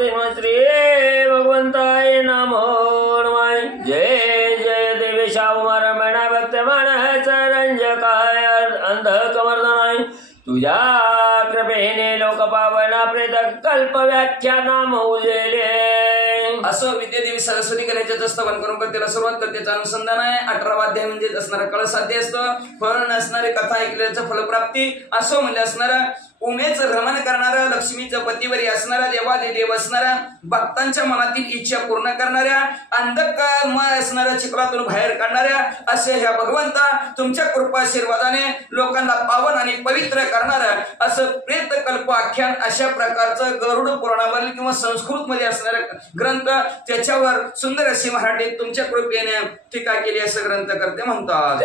भगवते श्री भगवंताय नमो नमः। जय जय देवेशावमा रमणा भक्तमाण सरंजकाय अंधकमर्दनाय तुझ्या कृपेने लोकपावना प्रेत कल्प व्याख्यानाम उजेले। असं विद्यादेवी सरस्वती कलेचं स्तवन करून करतेला सुरुवात करतेचं अनुसंधान आहे। 18वा अध्याय म्हणजे असणारा कळसाध्य असतं, फळ नसणारे कथा ऐकल्याचं फलप्राप्ती असं म्हणजे असणारा उमेचं रमण करणारा, लक्ष्मीचं पतीवरी असणारा, देवादिदेव असणारा, भक्तांच्या मनातील इच्छा पूर्ण करणाऱ्या, अंधकामय असणाऱ्या चिखलातून बाहेर काढणाऱ्या असे ह्या भगवंता तुमच्या कृपा आशीर्वादाने लोकांना पावन आणि पवित्र करणारा असं प्रेत कल्प आख्यान अशा प्रकारचं गरुड पुराणावरील किंवा संस्कृत मध्ये असणारा ग्रंथ त्याच्यावर सुंदर अशी मराठीत तुमच्या कृपेने टीका केली असं ग्रंथ करते म्हणतात।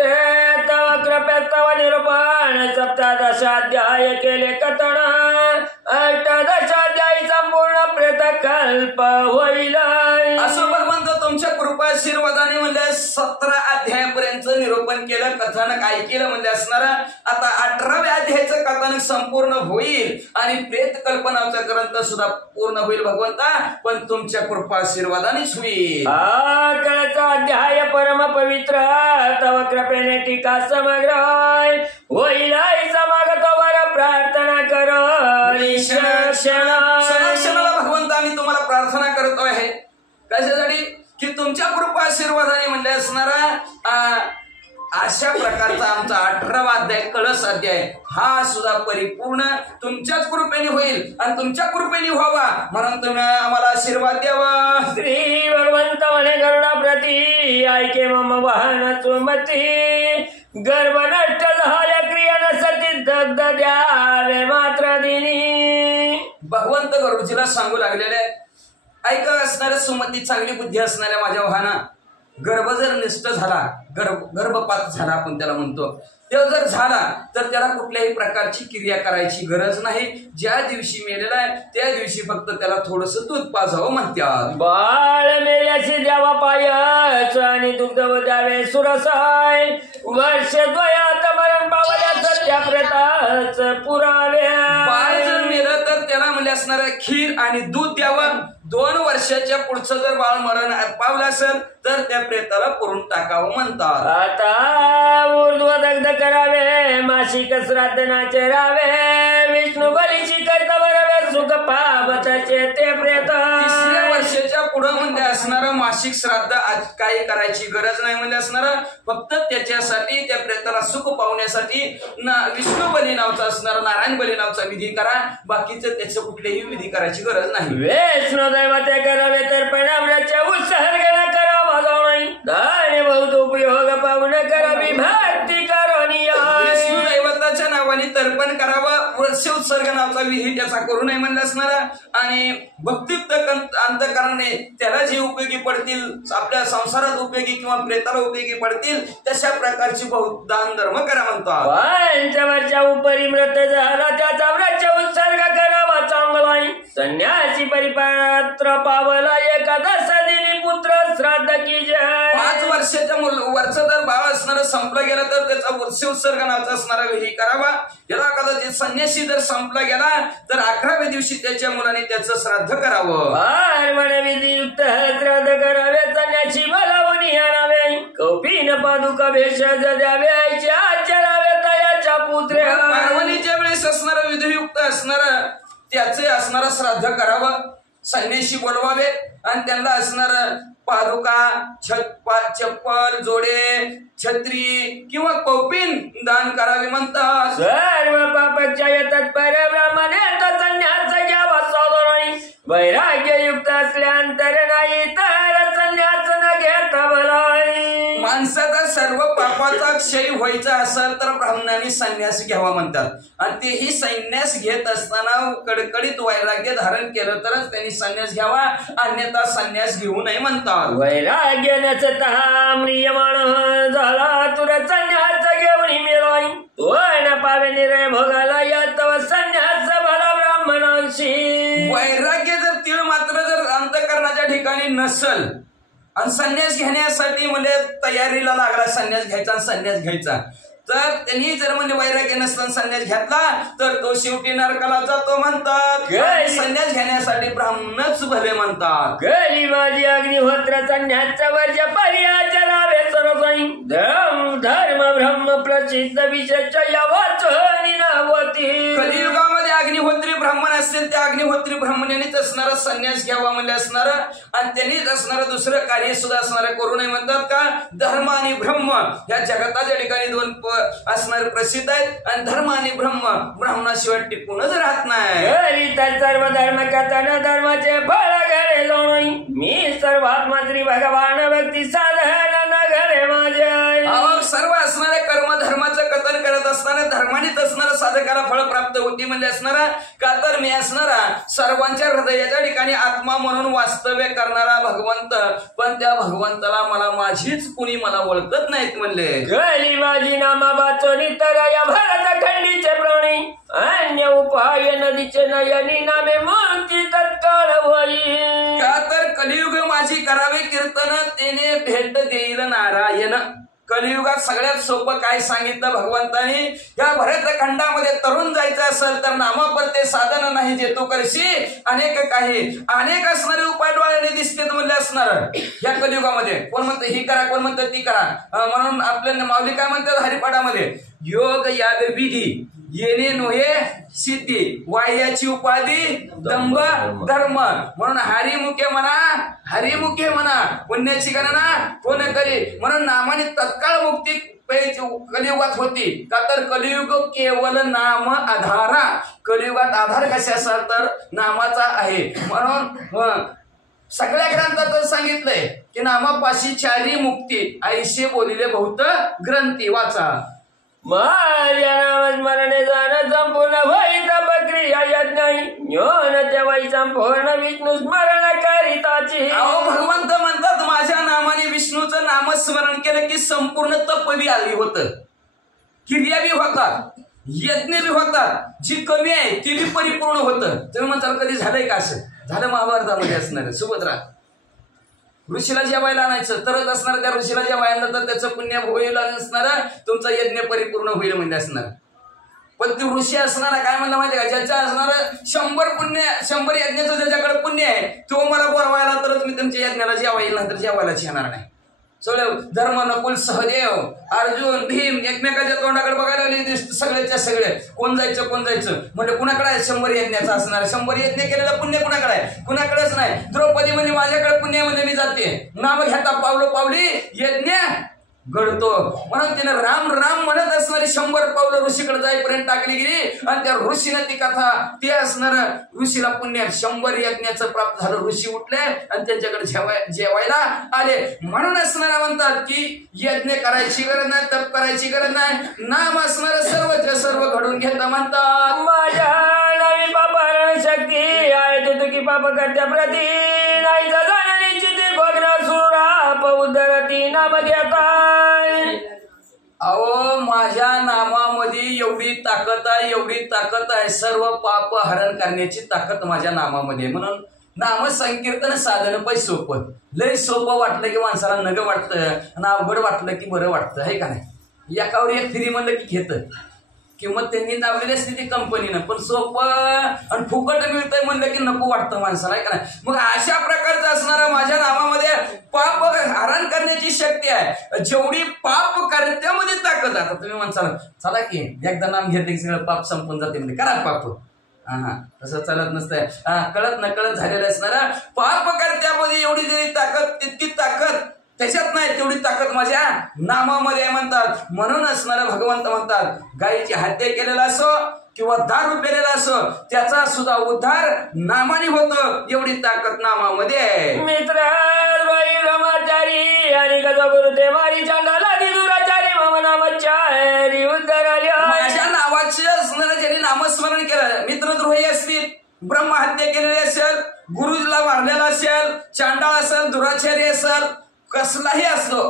तव कृपेत तव निरूपण सप्तदशाध्याय केले कथन, अष्टादशाध्याय संपूर्ण प्रेत कल्प होईल। असं भगवंत तुमच्या कृपा आशीर्वादाने म्हणजे 17 अध्यायापर्यंत निरूपण केलं, कथानक काय केलं म्हणजे असणारा आता 18व्या अध्यायाचं कथानक संपूर्ण होईल आणि प्रेत कल्पनाचा ग्रंथ सुद्धा पूर्ण होईल भगवंता, पण तुमच्या कृपा आशीर्वादानेच होईल। कळचा अध्याय परम पवित्र तव कृपेने टीका समग्र होईल। समागतवर प्रार्थना करो क्षणाला भगवंता आम्ही तुम्हाला प्रार्थना करतो आहे कशासाठी की तुमच्या कृपा आशीर्वादाने म्हणजे असणारा अशा प्रकारचा आमचा 18वा अध्याय कळस अध्याय हा सुद्धा परिपूर्ण तुमच्याच कृपेने होईल आणि तुमच्या कृपेने व्हावा म्हणून तुम्ही आम्हाला आशीर्वाद द्यावा। श्री भगवंत म्हणे गरुडा प्रती ऐके मम वाहन सुमती, गर्भ नष्ट झाल्या क्रिया सती दग्ध द्यावे मात्र दिनी। भगवंत गरुडजीला सांगू लागलेले ऐक असणाऱ्या सुमती चांगली बुद्धी असणाऱ्या माझ्या वाहना, गर्भ जर नष्ट झाला, गर्भपात झाला आपण त्याला म्हणतो, तो जर झाला तर त्याला कुठल्याही प्रकारची क्रिया करायची गरज नाही। ज्या दिवशी मेलेला आहे त्या दिवशी फक्त त्याला थोडस दूध पाजावं म्हणतात। बाळ मेल्याशी द्यावा पायच आणि दुग्ध द्यावे सुरसाय, वर्ष द्वयात मरण पावल्याच त्या प्रेताच पुरावे। बाळ जर मेलं तर त्याला म्हणजे असणारं खीर आणि दूध द्यावं। 2 वर्षाच्या पुढचं जर बाळ मरण पावलं असेल तर त्या प्रेताला पुरून टाकावं म्हणतात। आता ऊर्ध्व दग्ध करावे, मासिक श्राद्ध नाचरावे, विष्णू बलीची कर्तव्य सुख पावताचे ते प्रेत। 3ऱ्या वर्षाच्या पुढं म्हणजे असणारं मासिक श्राद्ध काही करायची गरज नाही म्हणजे असणारं फक्त त्याच्यासाठी त्या प्रेताला सुख पावण्यासाठी विष्णू बली नावचा असणारा नारायण बली नावचा विधी करा, बाकीचं त्याचं कुठलीही विधी करायची गरज नाही। वैष्णव दैवते करावे तर प्रणामच्या उत्सर्गण करावा जाऊ नाही, दाने बहुत उपयोग पाहून करावी भक्ती करोनिया। विष्णू दैवताच्या नावाने तर्पण करावं, वर्ष उत्सर्ग नावाचा विधी त्याचा करू नये म्हणलं असणारा आणि भक्तियुक्त अंतकरणाने त्याला जे उपयोगी पडतील, आपल्या संसारात उपयोगी किंवा प्रेताला उपयोगी पडतील तशा प्रकारची बहुत दान धर्म करा म्हणतात। पंचवर्षा उपरी मृत झाला त्याचा वृक्ष उत्सर्ग करावा चांगला, संन्यासी परिपात्र पावला एकादश दिनी पुत्र श्राद्ध की जय। 5 वर्षाच्या वरचं जर बाळ असणारं संपलं गेलं तर त्याचा वर्ष उत्सर्ग नावाचा असणारा विधी करावा। याला कदाचित संन्यासी जर संपला गेला तर 11व्या दिवशी त्याच्या मुलाने त्याचं श्राद्ध करावं। विधियुक्त श्राद्ध करावे, संन्यासी बोलावून आणावे, कौपीन पादुका भेषज द्यावे, आचरावे तयाच्या पुत्र। पार्वणीच्या वेळेस असणारं विधियुक्त असणारं त्याचे असणारं श्राद्ध करावं, संन्यासी बोलवावे आणि त्यांना असणारं पादुका, चप्पल, जोडे, छत्री किंवा कौपीन दान करावे म्हणतात। सर्व पापाच्या येतात परब्रह्मणे तर संन्यास घ्यावा साधारण, वैराग्ययुक्त असल्यानंतर नाही तर संन्यास न घेता भलाई। माणसाचा सर्व पापाचा क्षय व्हायचा असेल तर ब्राह्मणाने संन्यास घ्यावा म्हणतात आणि तेही संन्यास घेत असताना कडकडीत वैराग्य धारण केलं तरच त्यांनी संन्यास घ्यावा, अन्यथा संन्यास घेऊ नये म्हणतात। वैराग्य नसता म्रियमाण झाला तुर संन्यास घेऊन मिळवाई, तो न पावे निरय भोगाला यातव संन्यास भला ब्राह्मणांशी। वैराग्य जर तीळ मात्र जर अंतःकरणाच्या ठिकाणी नसल आणि संन्यास घेण्यासाठी म्हणजे तयारीला लागला संन्यास घ्यायचा तर त्यांनी जर म्हणजे वैराग्य नसताना संन्यास घेतला तर तो शेवटी नरकाला जातो म्हणतात। संन्यास घेण्यासाठी ब्राह्मणच भले म्हणतात. गली माझी अग्निहोत्र संन्यासच्या वर्ज पर्याच्या नावे सरसाई धर्म ब्रह्म प्रसिद्ध विशेष वाचनी नवती. कलियुगामध्ये अग्निहोत्री ब्राह्मण असतील त्या अग्निहोत्री ब्राह्मणानेच असणारा संन्यास घ्यावा म्हणले असणार आणि त्यांनीच असणारं दुसरं कार्य सुद्धा असणारं करू नये म्हणतात का. धर्म आणि ब्रह्म या जगताच्या ठिकाणी दोन असणारे प्रसिद्ध आहेत आणि धर्म आणि ब्रह्म ब्राह्मणाशिवाय टिकूनच राहत नाही. तर सर्व धर्म करताना धर्माचे फळ घडेलो नाही. मी सर्वात्मा श्री भगवान भक्ती साधन न घडे माझे. सर्व असणारे कर्म धर्माचं कथन करत असताना धर्मानेच असणारा साधकाला फळ प्राप्त होती म्हणजे असणारा का तर मी असणारा सर्वांच्या हृदयाच्या ठिकाणी आत्मा म्हणून वास्तव्य करणारा भगवंत पण त्या भगवंताला मला माझीच कुणी मला ओळखत नाहीत म्हणले. गली माझी नामा वाचोनी तर या भारत खंडीचे प्राणी अन्य उपाय नदीचे नयनी नामे मुक्ती तत्काळ होईल. का तर कलियुग माझी करावे कीर्तन तेने भेट देईल नारायण. कलियुगात सगळ्यात सोपं काय सांगितलं भगवंतानी. या भरतखंडामध्ये तरुण जायचं असेल तर नामापरते साधन नाही जे तू करशी अनेक असणारे उपाय डोळ्याने दिसतेत म्हणले असणार या कलियुगामध्ये. कोण म्हणतं ही करा कोण म्हणतं ती करा. म्हणून आपल्या माऊली काय म्हणतात हरिपाठामध्ये योग याग विधी येणे नोहे सिद्धी वाह्याची उपाधी दंभ धर्म. म्हणून हरिमुखे म्हणा पुण्याची गणना कोण करी. म्हणून नामाने तत्काळ मुक्ती कलियुगात होती. का तर कलियुग केवळ नाम आधारा. कलियुगात आधार कशाचा तर नामाचा आहे. म्हणून सगळ्या ग्रंथात सांगितलंय की नामापाशी चारी मुक्ती ऐशे बोलिले बहुत ग्रंथी वाचा. माझ्या नामस्मरणे जाणं संपूर्ण वैत प्रक्रिया यज्ञ तेव्हा संपूर्ण विष्णू स्मरण करिताची. भगवंत म्हणतात माझ्या नामाने विष्णूचं नामस्मरण केलं की संपूर्ण तप बी आली होतं क्रिया बी होतात यज्ञ बी होतात. जी कमी आहे ती बी परिपूर्ण होतं. तुम्ही म्हणताल कधी झालंय का असं. झालं महाभारतामध्ये असणार सुभद्रा ऋषीला जेवायला आणायचं तरच असणार त्या ऋषीला जेवायला तर त्याचं पुण्य होईल असणार तुमचा यज्ञ परिपूर्ण होईल म्हणजे असणार. पण ती ऋषी असणारा काय म्हणलं माहिती का ज्याच्या असणार 100 यज्ञाचं ज्याच्याकडे पुण्य आहे तो मला बोलवायला तरच मी तुमच्या यज्ञाला जेवायला नंतर जेवायलाच येणार नाही. सगळं धर्म नकुल सहदेव अर्जुन भीम एकमेकाच्या तोंडाकडे बघायला लागले सगळ्याच्या सगळे कोण जायचं म्हणजे कुणाकडे आहे 100 यज्ञाचं असणार. 100 यज्ञ केलेलं पुण्य कुणाकडे आहे कुणाकडेच नाही. द्रौपदी म्हणजे माझ्याकडे पुण्य म्हणजे मी जाते नाम घेता पावली यज्ञ घडतो. म्हणून तिने राम राम म्हणत असणारी 100 पावलं ऋषीकडे जाईपर्यंत टाकली गेली आणि त्या ऋषीने ती कथा ते असणार ऋषीला पुण्य 100 यज्ञाचं प्राप्त झालं. ऋषी उठले आणि त्यांच्याकडे जेवायला आले. म्हणून असणारा म्हणतात की यज्ञ करायची गरज नाही तप करायची गरज नाही नाम असणार सर्वच्या सर्व घडून घेता म्हणतात. माझ्या नवी पापारण शक्ती आहे ते तुकी पाप करत्या प्रती नाही जाणण्याची ती भग्न सुराप उदरती नाम घेता. माझ्या नामामध्ये एवढी ताकद आहे सर्व पाप हरण करण्याची ताकद माझ्या नामामध्ये. म्हणून नाम संकीर्तन साधन पण सोपं लय सोपं वाटलं की माणसाला नग वाटतं आणि अवघड वाटलं की बरं वाटतं आहे का नाही. एकावर एक फ्री म्हणलं की घेतं किंमत त्यांनी लावलेली असते ती कंपनीनं पण सोपं आणि फुकट मिळतंय म्हणलं की नको वाटतं माणसाला आहे का नाही. मग अशा प्रकारचं असणारा माझ्या नामामध्ये पाप हरण करण्याची शक्ती आहे. जेवढी पाप कर्त्यामध्ये ताकद. आता तुम्ही म्हणसाल चला की एकदा नाम घेतलं की सगळं पाप संपून जाते म्हणजे करा पाप. तसं चालत नसतंय. कळत नकळत झालेलं असणारा पाप कर्त्यामध्ये एवढी जरी ताकद तितकी ताकद त्याच्यात नाही तेवढी ताकद माझ्या नामामध्ये आहे म्हणतात. म्हणून असणारा भगवंत म्हणतात गायीची हत्या केलेला असो किंवा दारू पेलेला असो त्याचा सुद्धा उद्धार नामाने होतो. एवढी ताकद नामामध्ये आहे. मित्र ब्रह्मचारी आणि गजगुरु ते मारी चांडाला दुराचारी मम नामचारी उद्धरल्या. माझ्या नावाचे असणारं ज्यांनी नामस्मरण केलं मित्रद्रोही असतील ब्रह्महत्या केलेली असेल गुरुला मारलेला असेल चांडाळ असेल दुराचारी असेल कसलाही असलो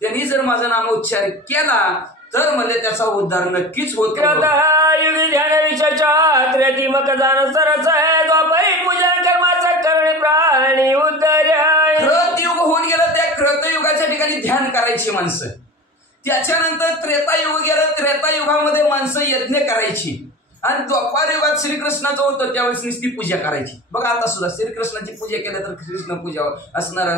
त्यांनी जर माझा नाम उच्चार केला तर म्हणजे त्याचा उद्धार नक्कीच होतो. ध्यान विषयाची मक जाण सरस आहे द्वापरी पूजन कर्माचं करणे प्राणी उद्धर्य. कृतयुग होऊन गेलं त्या कृतयुगाच्या ठिकाणी ध्यान करायची माणसं. त्याच्यानंतर त्रेतायुग गेलं त्रेतायुगामध्ये माणसं यज्ञ करायची आणि द्वापार युगात श्रीकृष्णाचं होतं त्यावेळेस नुसती पूजा करायची. बघा आता सुद्धा श्रीकृष्णाची पूजा केल्या तर कृष्ण पूजा असणार,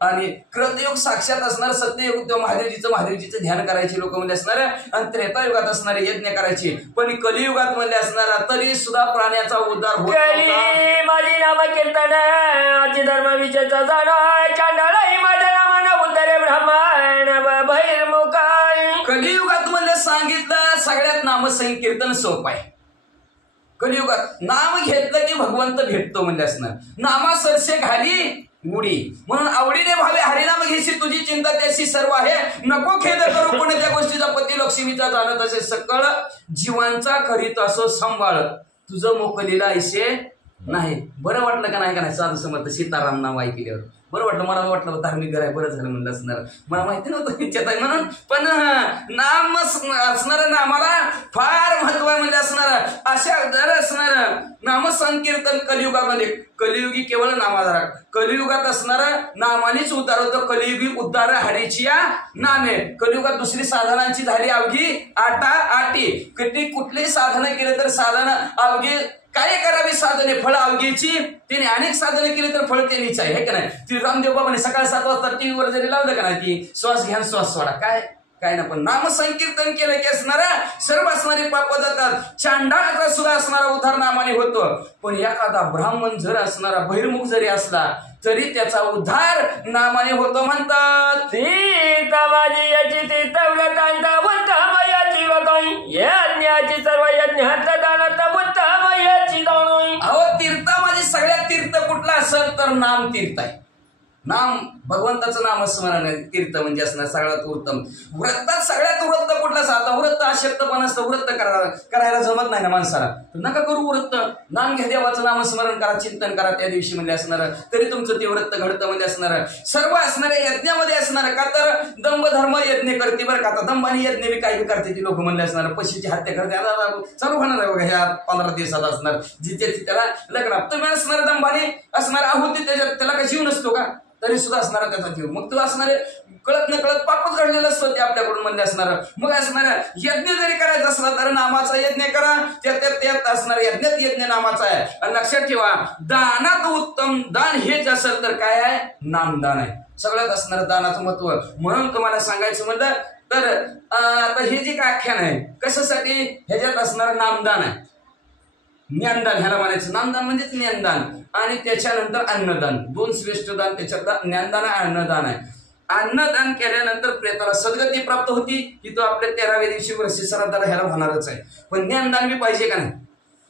आणि कृतयुग साक्षात असणार, सत्ययुग तो महादेवजीचं ध्यान करायचे लोक म्हणजे असणार, आणि त्रेतायुगात असणारे यज्ञ करायचे. पण कलियुगात म्हणजे असणारा तरी सुद्धा प्राण्याचा उद्धार होत केली माझी नाम कीर्तन आजी धर्म विचेचा जाणो चांडाळी माझ्या नामानं उद्धरे ब्राह्मण बहिर्मुखाय. कलियुगात म्हणजे सांगितलं सगळ्यात नाम संकीर्तन सोप आहे. कलियुगात नाम घेतलं की भगवंत भेटतो म्हणजे असणार. नामा सरसे घाली मुडी म्हणून आवडीने भावे हरिनाम घेशी तुझी चिंता त्याशी सर्व आहे. नको खेद करू कोणी त्या गोष्टीचा पती लक्ष्मीचा जाणत असे सकळ जीवांचा करीत असो सांभाळ तुझं मोकलीला ऐसे नाही. बरं वाटलं का नाही साधू समर्थ सीताराम नाव ऐकल्यावर बरं वाटलं. मला वाटलं धार्मिक घर आहे बरं झालं म्हणलं असणार. मला माहिती नव्हतं त्यांच्यात आहे म्हणून, पण नाम असणार नामाला फार महत्व आहे म्हणजे असणार. अशा असणार नाम संकीर्तन कलियुगामध्ये. कलियुगी केवळ नामाधारा, कलियुगात असणार नामानेच उद्धार होतो. कलियुगी उद्धार हरीची नामे. कलियुगात दुसरी साधनांची झाली अवघी आटी. कुठलीही साधनं केले तर साधन अवघी काय करावी साधने फळ अवघीची. तिने अनेक साधने केली तर फळ त्यांनीच आहे हे का नाही. ती रामदेव बाबाने सकाळी 7 वाजता टीव्हीवर जरी लावलं का नाही की श्वास घ्या श्वास सोडा काय ना. पण नाम संकीर्तन केलं की असणारा सर्व असणारे पाप जातात. चांडाळाचा सुद्धा असणारा उद्धार नामाने होतो. पण एखादा ब्राह्मण जर असणारा बहिर्मुख जरी असला तरी त्याचा उद्धार नामाने होतो म्हणतात. सीतामाजी याची तीर्थव्रतांत उत्तम याची वकाई यज्ञाची सर्व यज्ञात दानात उत्तम याची दानोई. अहो तीर्थामध्ये सगळ्यात तीर्थ कुठला असेल तर नाम तीर्थ आहे. नाम भगवंताचं नामस्मरण आहे तीर्थ म्हणजे असणार सगळ्यात उत्तम. व्रतात सगळ्यात व्रत कुठलं आता व्रत अशक्तपण असतं. व्रत करायला जमत नाही ना माणसाला तर नका करू व्रत. नाम घ्या देवाचं नामस्मरण करा चिंतन करा त्या दिवशी म्हणजे असणार तरी तुमचं ते व्रत घडतं म्हणजे असणार. सर्व असणाऱ्या यज्ञामध्ये असणार का तर दंभ धर्म यज्ञ करते बरं का. आता दंभाने यज्ञ बी काही करते ती लोक म्हणले असणार. पशीची हत्या करते आता चालू होणार आहे बघा ह्या 15 दिवसात असणार. जिथे त्याला लग्न तुम्ही असणार दंभाने असणार आहुती त्याच्यात त्याला काय जीव नसतो का तरी सुद्धा असणारा त्याचा जीव. मग तो असणारे कळत न कळत पापच घडलेलं असतं ते आपल्याकडून म्हणजे असणार. मग असणारा यज्ञ जरी करायचा असला तर नामाचा यज्ञ करा. त्यात असणार यज्ञात यज्ञ नामाचा आहे. आणि लक्षात ठेवा दानात उत्तम दान हेच असेल तर काय आहे नामदान आहे. सगळ्यात असणार दानाचं महत्व. म्हणून तुम्हाला सांगायचं म्हणलं तर आता हे जे काय आख्यान आहे कशासाठी ह्याच्यात असणार नामदान आहे. ज्ञानदान ह्याला म्हणायचं. नामदान म्हणजेच ज्ञानदान आणि त्याच्यानंतर अन्नदान. 2 श्रेष्ठ दान त्याच्यात ज्ञानदान आहे अन्नदान आहे. अन्नदान केल्यानंतर प्रेताला सद्गती प्राप्त होती की तो आपल्या 13व्या दिवशी वर्षी श्राद्धाला ह्याला होणारच आहे. पण ज्ञानदान बी पाहिजे का नाही.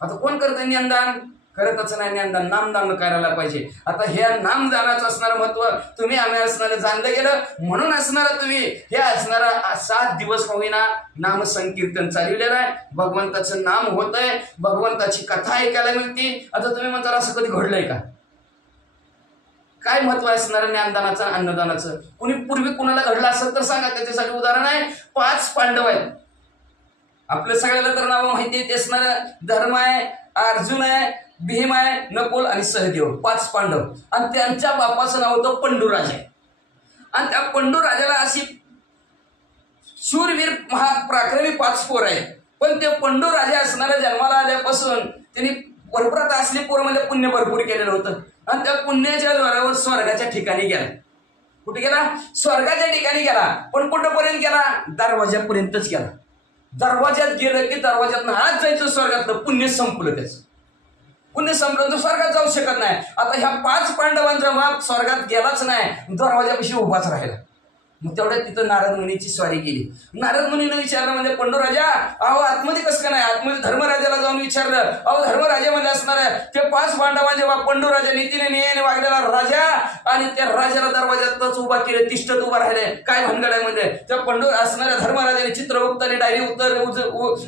आता कोण करतं ज्ञानदान करतच नाही. ज्ञानदान नामदान करायला पाहिजे. आता ह्या नामदानाचं असणारं महत्व तुम्ही आम्ही असणारं जाणलं गेलं म्हणून असणारा तुम्ही हे असणारा 7 दिवस होईना नाम संकीर्तन चालवलेलं आहे. भगवंताचं नाम होत आहे. भगवंताची कथा ऐकायला मिळते. आता तुम्ही म्हणता असं कधी घडलंय का. काय महत्व असणार ज्ञानदानाचं अन्नदानाचं. कुणी पूर्वी कुणाला घडलं असेल तर सांगा. त्याच्यासाठी उदाहरण आहे 5 पांडव आहेत. आपल्या सगळ्याला तर नाव माहिती आहे. ते असणार धर्म आहे अर्जुन आहे भीम आहे नकुल आणि सहदेव 5 पांडव. आणि त्यांच्या बापाचं नाव होतं पंडुराजा. आणि त्या पंडुराजाला अशी शूरवीर महापराक्रमी 5 पोर आहेत. पण ते पंडुराजा असणाऱ्या जन्माला आल्यापासून त्यांनी भरपूर असली पोर म्हणजे पुण्य भरपूर केलेलं होतं. आणि त्या पुण्याच्या द्वारावर स्वर्गाच्या ठिकाणी गेला. कुठे गेला स्वर्गाच्या ठिकाणी गेला. पण कुठपर्यंत गेला दरवाजापर्यंतच गेला. दरवाज्यात गेलं की दरवाज्यात आज जायचं स्वर्गातलं पुण्य संपलं. त्याचं पुण्य संपलं तर स्वर्गात जाऊ शकत नाही. आता ह्या 5 पांडवांचा बाप स्वर्गात गेलाच नाही दरवाजापाशी उभाच राहिला. मग तेवढ्यात तिथं नारद मुनीची स्वारी केली. नारद मुनीनं विचारलं म्हणजे पंडुराजा अहो आतमध्ये कसं काय नाही. आतमध्ये धर्मराजाला जाऊन विचारलं. अहो धर्मराजा म्हणजे असणार ते 5 पांडवांचे बाप पंडुराजा नीतीने न्यायाने वागलेला राजा आणि त्या राजाला दरवाजातच उभा केले तिष्ठत उभा राहिले. काय भानगड आहे म्हणजे त्या असणाऱ्या धर्मराजाने चित्रगुप्ताने डायरी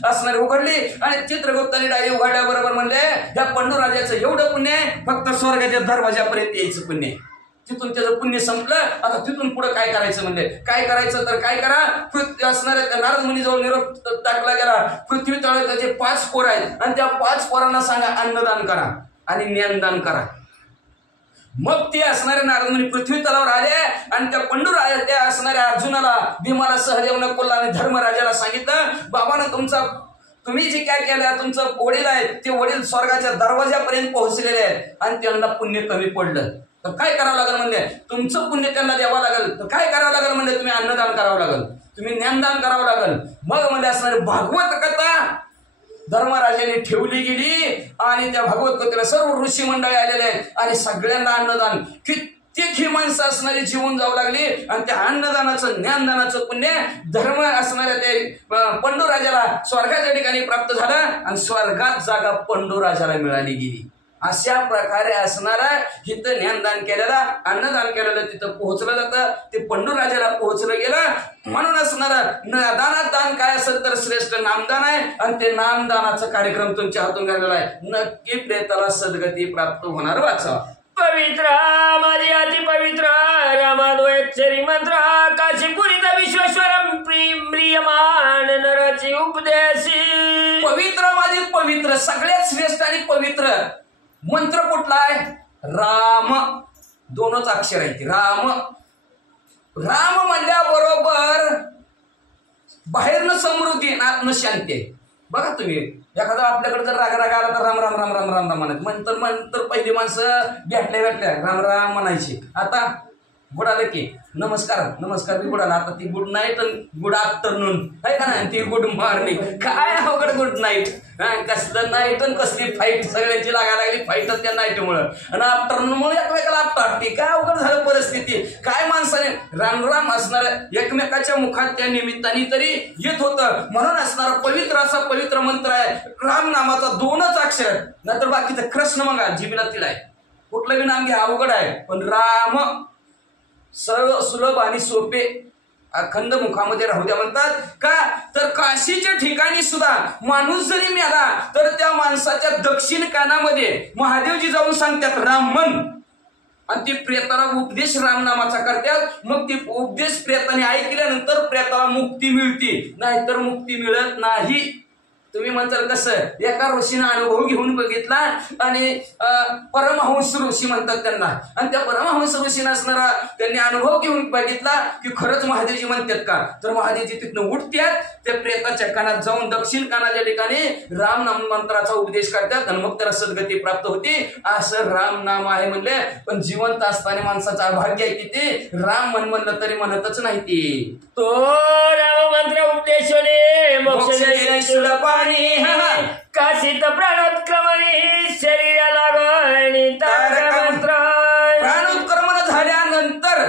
असणारी उघडली आणि चित्रगुप्ताने डायरी उघडल्याबरोबर म्हणले त्या पंडुराजाचं एवढं पुण्य फक्त स्वर्गाच्या दरवाजापर्यंत यायचं पुण्य. तिथून त्याचं पुण्य संपलं. आता तिथून पुढे काय करायचं म्हणजे काय करायचं तर काय करा. असणाऱ्या त्या नारद मुनीजवळ निरोप टाकला गेला. पृथ्वी तळ त्याचे 5 पोर आहेत आणि त्या 5 पोरांना सांगा अन्नदान करा आणि ज्ञानदान करा. मग ते असणारे नारद मुनी पृथ्वी तलावर आले आणि त्या पंडुराजा त्या असणाऱ्या अर्जुनाला भीमाला सहदेव नकुलला आणि धर्मराजाला सांगितलं बाबानं तुमचा तुम्ही जे काय केलं, तुमचं वडील आहेत ते वडील स्वर्गाच्या दरवाजापर्यंत पोहोचलेले आहेत आणि त्यांना पुण्य कमी पडलं तर काय करावं लागेल म्हणजे तुमचं पुण्य त्यांना द्यावं लागेल. तर काय करावं लागेल म्हणजे तुम्ही अन्नदान करावं लागेल, तुम्ही ज्ञानदान करावं लागेल. मग म्हणजे असणारी भागवत कथा धर्मराजाने ठेवली गेली आणि त्या भागवत कथेला सर्व ऋषी मंडळी आलेले आहेत आणि सगळ्यांना अन्नदान. कित्येक ही माणसं असणारी जीवन जाऊ लागली आणि त्या अन्नदानाचं ज्ञानदानाचं पुण्य धर्म असणाऱ्या ते पंडूराजाला स्वर्गाच्या ठिकाणी प्राप्त झालं आणि स्वर्गात जागा पंडूराजाला मिळाली गेली. अशा प्रकारे असणारा हिथं ज्ञानदान केलेला अन्नदान केलेलं तिथं पोहोचलं जातं, ते पंडूराजाला पोहोचलं गेलं. म्हणून असणारं दानात दान काय असेल तर श्रेष्ठ नामदान आहे आणि ते नामदानाचा कार्यक्रम तुमच्या हातून घडलेला आहे. नक्की प्रेताला सद्गती प्राप्त होणार. वाचा. पवित्र माझी अति पवित्र रामाद्वैतचरी मंत्र काशीपुरीत विश्वेश्वरम प्रियमान नरची उपदेशी. पवित्र माझी पवित्र सगळ्यात श्रेष्ठ आणि पवित्र मंत्र कुठला आहे? राम. दोनच अक्षर आहेत. राम. राम म्हणल्याबरोबर बाहेरनं समृद्धी आणि आतनं शांती आहे. बघा तुम्ही एखादा आपल्याकडे जर राग आला तर राम राम राम राम राम राम म्हणायचं. नंतर पहिली माणसं भेटल्या राम राम म्हणायची. आता गुड आलं की नमस्कार नमस्कार बी गुड आला. आता ती गुड नाईट आणि गुड आफ्टरनून आहे का नाही, ती गुड मॉर्निंग. काय अवघड गुड नाईट. कसलं नाईट आणि कसली फाईट, सगळ्यांची लागायला लागली फाईटच त्या नाईटमुळं आणि आफ्टरनून मुळे एकमेकाला आपटापटी. काय अवघड झालं परिस्थिती. काय माणसाने राम राम असणाऱ्या एकमेकाच्या मुखात त्या निमित्ताने तरी येत होतं. म्हणून असणारा पवित्र असा पवित्र मंत्र आहे राम नामाचा. दोनच अक्षर, नंतर बाकीचं कृष्ण मग जीबीला तिला आहे. कुठलं बी नाम घ्या अवघड आहे पण राम सरळ सुलभ आणि सोपे अखंड मुखामध्ये राहू द्या म्हणतात. का तर काशीच्या ठिकाणी सुद्धा माणूस जरी मिळाला तर त्या माणसाच्या दक्षिण कानामध्ये महादेवजी जाऊन सांगतात राम म्हण आणि ती प्रेताला उपदेश रामनामाचा करतात. मग ती उपदेश प्रेताने ऐकल्यानंतर प्रेताला मुक्ती मिळते, नाहीतर मुक्ती मिळत नाही. तुम्ही म्हणताल कसं? एका ऋषीने अनुभव घेऊन बघितला आणि परमहंस ऋषी म्हणतात त्यांना, आणि त्या परमहंस ऋषीने असणारा त्यांनी अनुभव घेऊन बघितला की खरंच महादेवजी म्हणतात का? तर महादेवजी तिथनं उठतात, त्या प्रेताच्या कानात जाऊन दक्षिण कानाच्या ठिकाणी राम नाम मंत्राचा उपदेश करतात आणि मग त्याला सद्गती प्राप्त होती. असं राम नाम आहे म्हणले. पण जिवंत असताना माणसाचा भाग्य आहे की ते राम म्हणलं तरी म्हणतच नाही. ती तो राम मंत्र उपदेशने मोक्ष काशीत प्राणोत्क्रमणी शरीराला गणी तारक मंत्र. प्राणोत्क्रमण झाल्यानंतर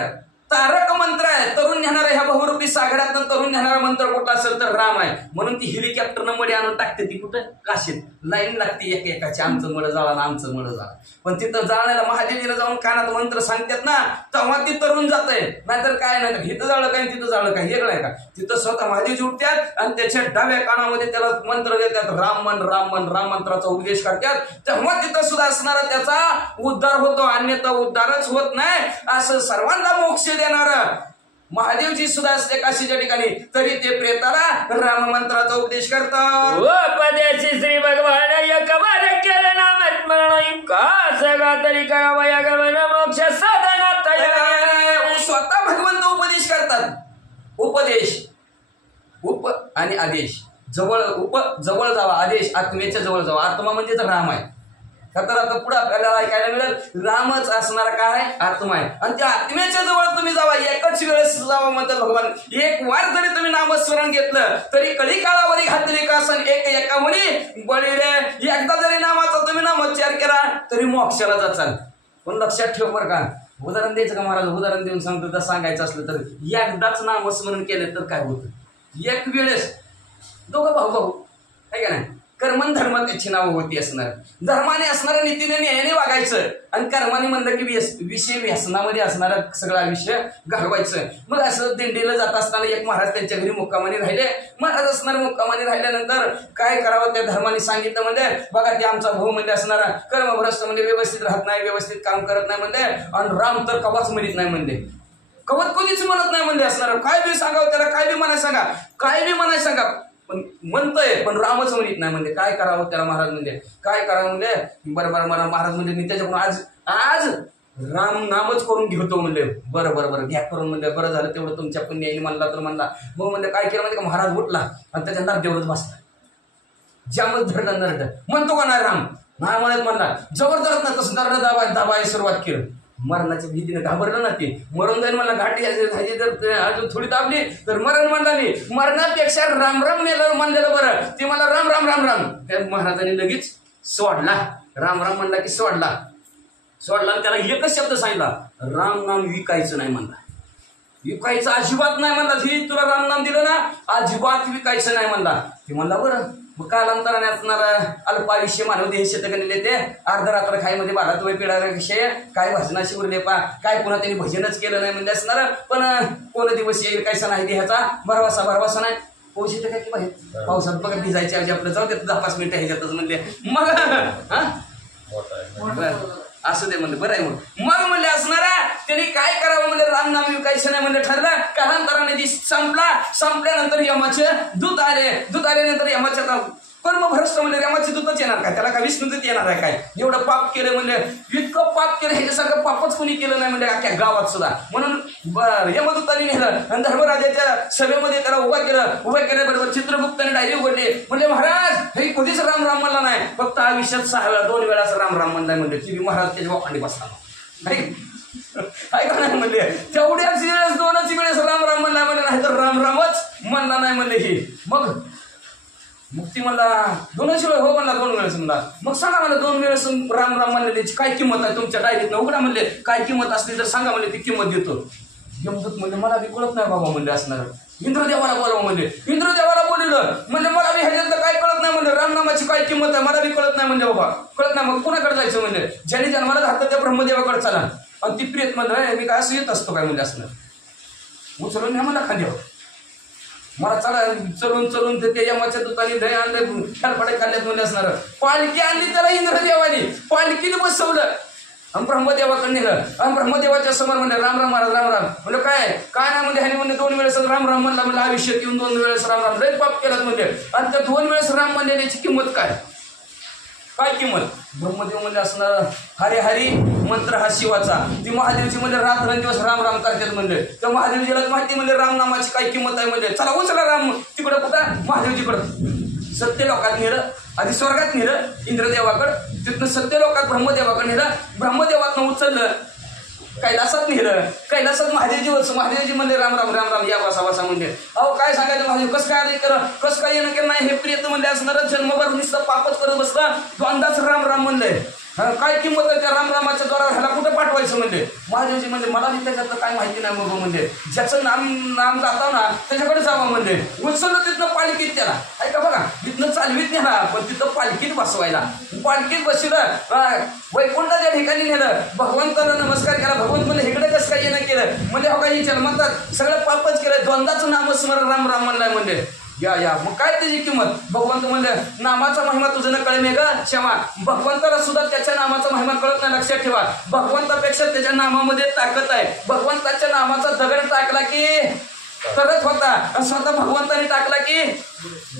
तारक मंत्र आहे. तरुण नेणारा ह्या बहुरूपी सागरात तरुण नेणारा मंत्र कुठला असेल तर राम आहे. म्हणून ती हेलिकॉप्टरनं मडी आणून टाकते. ती कुठं? काशीत. लाईन लागते एकाची, आमचं मळ जाळा आमचं मळ जाळा. पण तिथं जाण्याला महादेवीला जाऊन कानात मंत्र सांगतात ना, तेव्हा ती तरुण जात आहे. नाहीतर काय नाही, इथं जाळं काय तिथं जाळं काय वेगळं आहे का? तिथं स्वतः महादेवजी उठतात आणि त्याच्या डाव्या कानामध्ये त्याला मंत्र देतात. राम मन राम मन राम मंत्राचा उपदेश करतात. तेव्हा तिथं सुद्धा असणारा त्याचा उद्धार होतो, अन्यथा उद्धारच होत नाही. असं सर्वांना मोक्ष देणार महादेवजी सुद्धा असले काशीच्या ठिकाणी, तरी ते प्रेताला राम मंत्राचा उपदेश करतात. उपदेशी श्री भगवान एकवार केलं नामस्मरण का सगळा तरी करावया गमन मोक्ष साधनात. स्वतः भगवंत उपदेश करतात. उपदेश उप आणि आदेश. जवळ उप जवळ जावा, आदेश आत्मेच्या जवळ जावा. आत्मा म्हणजे तर राम आहे. तर आता पुढे आपल्याला ऐकायला मिळेल रामच असणारा काय? आत्मा आहे. आणि त्या आत्म्याच्या जवळ तुम्ही जावा, एकच वेळेस जावा म्हणतात भगवान. एक वार जरी तुम्ही नामस्मरण घेतलं तरी कधी काळावरी घातली का सण एक एका म्हणी बळी रे. एकदा जरी नामाचा तुम्ही नामोच्चार केला तरी मोक्षाला जाचाल. पण लक्षात ठेव बरं का, उदाहरण द्यायचं का महाराज? उदाहरण देऊन सांगतो. तर सांगायचं असलं तर एकदाच नामस्मरण केलं तर काय होतं? एक वेळेस दोघं भाऊ आहे का नाही? कर्मन धर्म त्याची नावं होती असणार. धर्माने असणाऱ्या नीतीने न्यायाने वागायचं आणि कर्माने म्हणलं की विषय व्यसनामध्ये असणारा सगळा विषय घालवायचं. मग असं दिंडीला जात असताना एक महाराज त्यांच्या घरी मुक्कामाने राहिले. महाराज असणारे मुक्कामाने राहिल्यानंतर काय करावं त्या धर्माने सांगितलं म्हणजे बघा ते आमचा भाऊ म्हणजे असणारा कर्मभ्रष्ट म्हणजे व्यवस्थित राहत नाही, व्यवस्थित काम करत नाही म्हणले. आणि राम तर कवाच म्हणत नाही म्हणले, कवत कोणीच म्हणत नाही म्हणले असणार. काय बी सांगावं त्याला, काय बी म्हणाय सांगा, काय बी म्हणाय सांगा, पण म्हणतोय पण रामच म्हणत नाही म्हणजे. काय करावं त्याला महाराज म्हणजे, काय करावं म्हणजे बरं मला महाराज म्हणजे मी त्याच्याकडून आज राम नामच करून घेतो म्हणले. बरं घ्या करून म्हणजे. बरं झालं तेवढं तुमच्या पुण्याने म्हणला तर म्हणला. मग म्हणजे काय केलं म्हणजे महाराज उठला आणि त्याच्या नाट्यावरच बसला. ज्यामध्ये धरलं नरड म्हणतो का नाही राम नाही म्हणत म्हणला जबरदस्त ना तसं नरड दाबायला सुरुवात केलं मरणाच्या भीतीने घाबरलं ना ते मरून जाईल मला घाटी झाली जर अजून थोडी दाबली तर मरण म्हणला नाही मरणापेक्षा राम राम मेलं म्हणलेलं बरं ते मला राम राम राम राम त्या महाराजांनी लगेच सोडला राम राम म्हणला की सोडला आणि त्याला एकच शब्द सांगितला राम नाम विकायचं नाही म्हणला विकायचं अजिबात नाही म्हणला ही तुला राम नाम दिलं ना अजिबात विकायचं नाही म्हणला ते म्हणला बरं मग कालांतराने असणारा अल्पायुष्य मानव देह शेतकरी ते अर्ध रात्र खाईमध्ये बारा तुवे पिढा विषय काय भजनाशी उरले पा काय पुन्हा त्यांनी भजनच केलं नाही म्हणजे असणार पण कोण दिवस येईल कायसा नाही देहाचा भरवासा नाही पाऊस येते काय की बाहेर पावसात बघा भिजायच्या आधी आपलं जाऊ देत 10-5 मिनिटं ह्याच्यातच म्हणले मग असं ते म्हणले बरं आहे मग म्हणले असणारा त्यांनी काय करावं म्हणजे रामनाम विकायचं नाही म्हणलं ठरलं कालांतराने ती संपल्यानंतर यमाचे दूत आल्यानंतर यमाच्या कर्मभ्रष्ट म्हणजे यमाचे दूतच येणार काय त्याला काय विष्णूच येणार आहे काय एवढं पाप केलं म्हणजे इतकं पाप केलं ह्याच्यासारखं पापच कोणी केलं नाही म्हणजे अख्ख्या गावात सुद्धा म्हणून यमदूतांनी नेलं आणि धर्मराजाच्या सभेमध्ये त्याला उभा केल्याबरोबर चित्रगुप्ताने डायरी उघडली म्हणजे महाराज हे कधीच राम राम म्हणला नाही फक्त आयुष्यात 6 वेळा 2 वेळा राम राम म्हणलाय म्हणजे ती महाराज त्याच्या बापांनी बसला ऐका नाही म्हणले तेवढ्याच वेळेस 2च वेळेस राम राम म्हणला म्हणजे नाही तर राम रामच म्हणला नाही म्हणले ही मग ती म्हणला 2च वेळ हो म्हणला 2 वेळेस म्हणला मग सांगा मला 2 वेळेस राम राम म्हणले त्याची काय किंमत आहे तुमच्या डायरीत उघडा म्हणले काय किंमत असली तर सांगा म्हणले ती किंमत देतो यमदूत म्हणजे मला बी कळत नाही बाबा म्हणले असणार इंद्रदेवाला बोलावं म्हणले इंद्रदेवाला बोलवलं म्हणजे मला बी ह्याच्यात काय कळत नाही म्हणले रामनामाची काय किंमत आहे मला बी कळत नाही म्हणजे बाबा कळत नाही मग कोणाकडे जायचं म्हणले ज्याने जन्माला घातलं त्या ब्रह्मदेवाकडे चला आणि ती प्रियत म्हणलं मी काय असं येत असतो काय म्हणजे असणार उचलून न्या मला खांद्यावर मला चढून ते यमाच्या दूताने दही आणले खडपडे खाल्ल्यात म्हणजे असणार पालखी आणली त्याला इंद्रदेवाने पालखीने बसवलं आणि ब्रह्मदेवाकडे नेलं आणि ब्रह्मदेवाच्या समोर म्हणजे राम राम महाराज राम राम म्हणजे काय नाही म्हणजे ह्याने म्हणजे 2 वेळेस राम राम म्हणला म्हणजे आयुष्यात येऊन 2 वेळेस राम राम लय पाप केलात म्हणजे आणि त्या 2 वेळेस राम म्हणले त्याची किंमत काय किंमत ब्रह्मदेव म्हणजे असणार हरे हरी मंत्र हा शिवाचा ती महादेवची म्हणजे रात्रंदिवस राम राम करतात म्हणजे तर महादेवजीला माहिती म्हणजे राम नामाची काय किंमत आहे म्हणजे चला उचला राम तिकडं कुठं महादेवजीकडं सत्यलोकात नेलं आधी स्वर्गात नेलं इंद्रदेवाकडं तिथनं सत्यलोकात ब्रह्मदेवाकडे नेलं ब्रह्मदेवातनं उचललं कैलासात नेलं कैलासात महादेवजी म्हणले राम राम राम राम या बसा म्हणजे अहो काय सांगायचं महादेव कसं काय केलं कसं काय येणं केलं नाही हे प्रियत म्हणले असणार जन्मभर नुसतं पापच करत बसला द्वंदाच राम राम म्हणलंय काय किंमत आहे त्या रामरामाच्या द्वारा ह्याला कुठं पाठवायचं म्हणजे महादेवजी म्हणजे मला त्याच्यातलं काय माहिती नाही मग म्हणजे ज्याचं नाम जाता ना त्याच्याकडे जावं म्हणजे उचललं तिथनं पालखीत त्याला ऐका बघा तिथनं चालवीत नेला पण तिथं पालखीत बसवायला पालखीत बसवलं वैकुंठाच्या ठिकाणी नेलं भगवंताला नमस्कार केला भगवंत म्हणजे इकडे कसं काय येणं केलं म्हणजे हो काही म्हणतात सगळं पापच केलं द्वंदाचं नामस्मरण राम राम म्हणलाय म्हणजे या मग काय त्याची किंमत भगवंत म्हणले नामाचा महिमा तुझं न कळे ग क्षमा भगवंताला सुद्धा त्याच्या नामाचा महिमा कळत नाही लक्षात ठेवा भगवंतापेक्षा त्याच्या नामामध्ये ताकद आहे भगवंताच्या नामाचा दगड टाकला की तरच होता आणि स्वतः भगवंताने टाकला की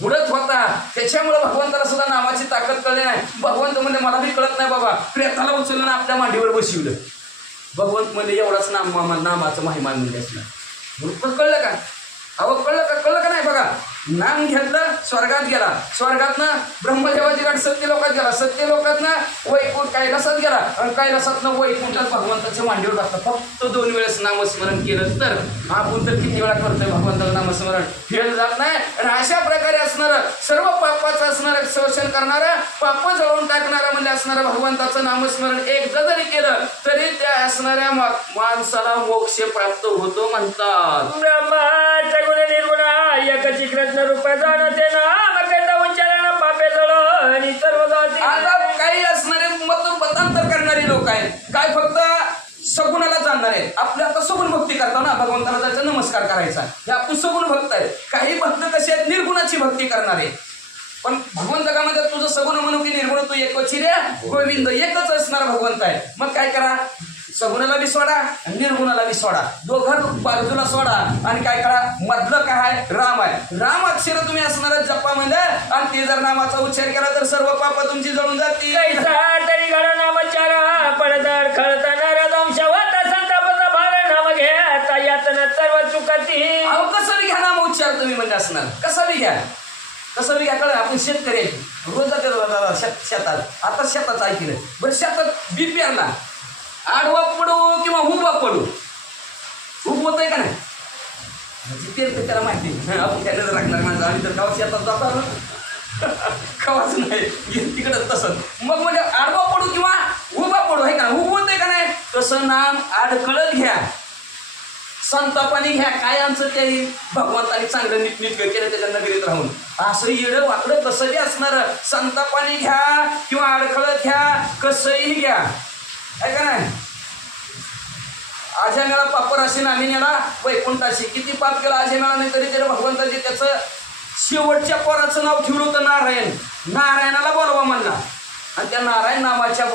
बुडत होता त्याच्यामुळे भगवंताला सुद्धा नामाची ताकद कळली नाही भगवंत म्हणजे मला बी कळत नाही बाबा प्रेताला उचलून आपल्या मांडीवर बसवलं भगवंत म्हणजे एवढाच नामाचं महिमा म्हणजे असणार कळलं का अहो कळलं का नाही बघा नाम घेतलं स्वर्गात गेला स्वर्गातनं ब्रह्मदेवाजीकडे सत्यलोकात गेला सत्यलोकातनं वैकुंठ कैलासात गेला आणि कैलासातनं वैकुंठात भगवंताच्या मांडीवर टाकलं फक्त 2 वेळेस नामस्मरण केलं तर आपण तर किती वेळा करतोय भगवंताचं नामस्मरण फेल जात नाही आणि अशा प्रकारे असणारं सर्व पापाचं असणारं शोषण करणारं पाप जळवून टाकणारं म्हणजे असणारं भगवंताचं नामस्मरण एकदा जरी केलं तरी त्या असणाऱ्या माणसाला मोक्ष प्राप्त होतो म्हणतात ब्रह्माचा गुण निर्गुणा एकची कृष्ण रूप जाणते नाम करता उच्चारण पापे जळ आणि सर्व जाती आता काही असणारे मतांतर करणारे लोक आहेत काय फक्त सगुणाला जाणणार आहे आपल्या आता सगुण भक्ती करतो ना भगवंताला जायचा नमस्कार करायचा हे आपण सगुण भक्त आहे काही भक्त कसे आहेत निर्गुणाची भक्ती करणारे पण भगवंतामध्ये तुझं सगुण म्हणू की निर्गुण तू एकची रे गोविंद एकच असणार भगवंत आहे मग काय करा सगुणाला बी सोडा आणि निर्गुणाला बी सोडा दोघं बाजूला सोडा आणि काय करा मधलं काय आहे राम आहे राम अक्षर तुम्ही असणार जपा म्हणजे आणि ते जर नामाचा उच्चार केला तर सर्व पाप तुमची जळून जातील तरी घडा नामचारा पडदर खळता नरदंशवत संतापचा भार नाम घ्या यातन सर्व चुकती अहो कसं बी घ्या नाम उच्चार तुम्ही म्हणजे असणार कसं बी घ्या कळलं आपण शेतकरी रोज जाते शेतात. आता शेतात ऐकलं बरं, शेतात बी पेरला, आडवा पडू किंवा उभा पडू, उभ होत आहे का नाही, पेरते त्याला माहिती. आपण त्याला लागणार माझं, आम्ही तर गावात शेतात जातो कवाच नाही तिकडं तसंच. मग म्हणजे आडवा पडू किंवा उभा पडू आहे का, उभ होत आहे का नाही, तसं नाम आडकळत घ्या, संतापाने घ्या. काय आमचं ते भगवंतानी चांगलं नीटनेटकं केलं त्याच्या नगरीत राहून. असं येडं वाकडं कसं बी असणार, संतापाने घ्या किंवा अडखळत घ्या, कसंही घ्या आहे का नाही. आजमेळा पापर असे नामिनेला वैकुंठाशी. किती पाप केला आजमेळा नाही तरी त्याला भगवंताची त्याचं शेवटच्या पोराचं नाव ठेवलं होतं नारायण. नारायणाला बोलवा म्हणला आणि त्या नारायण नावाच्या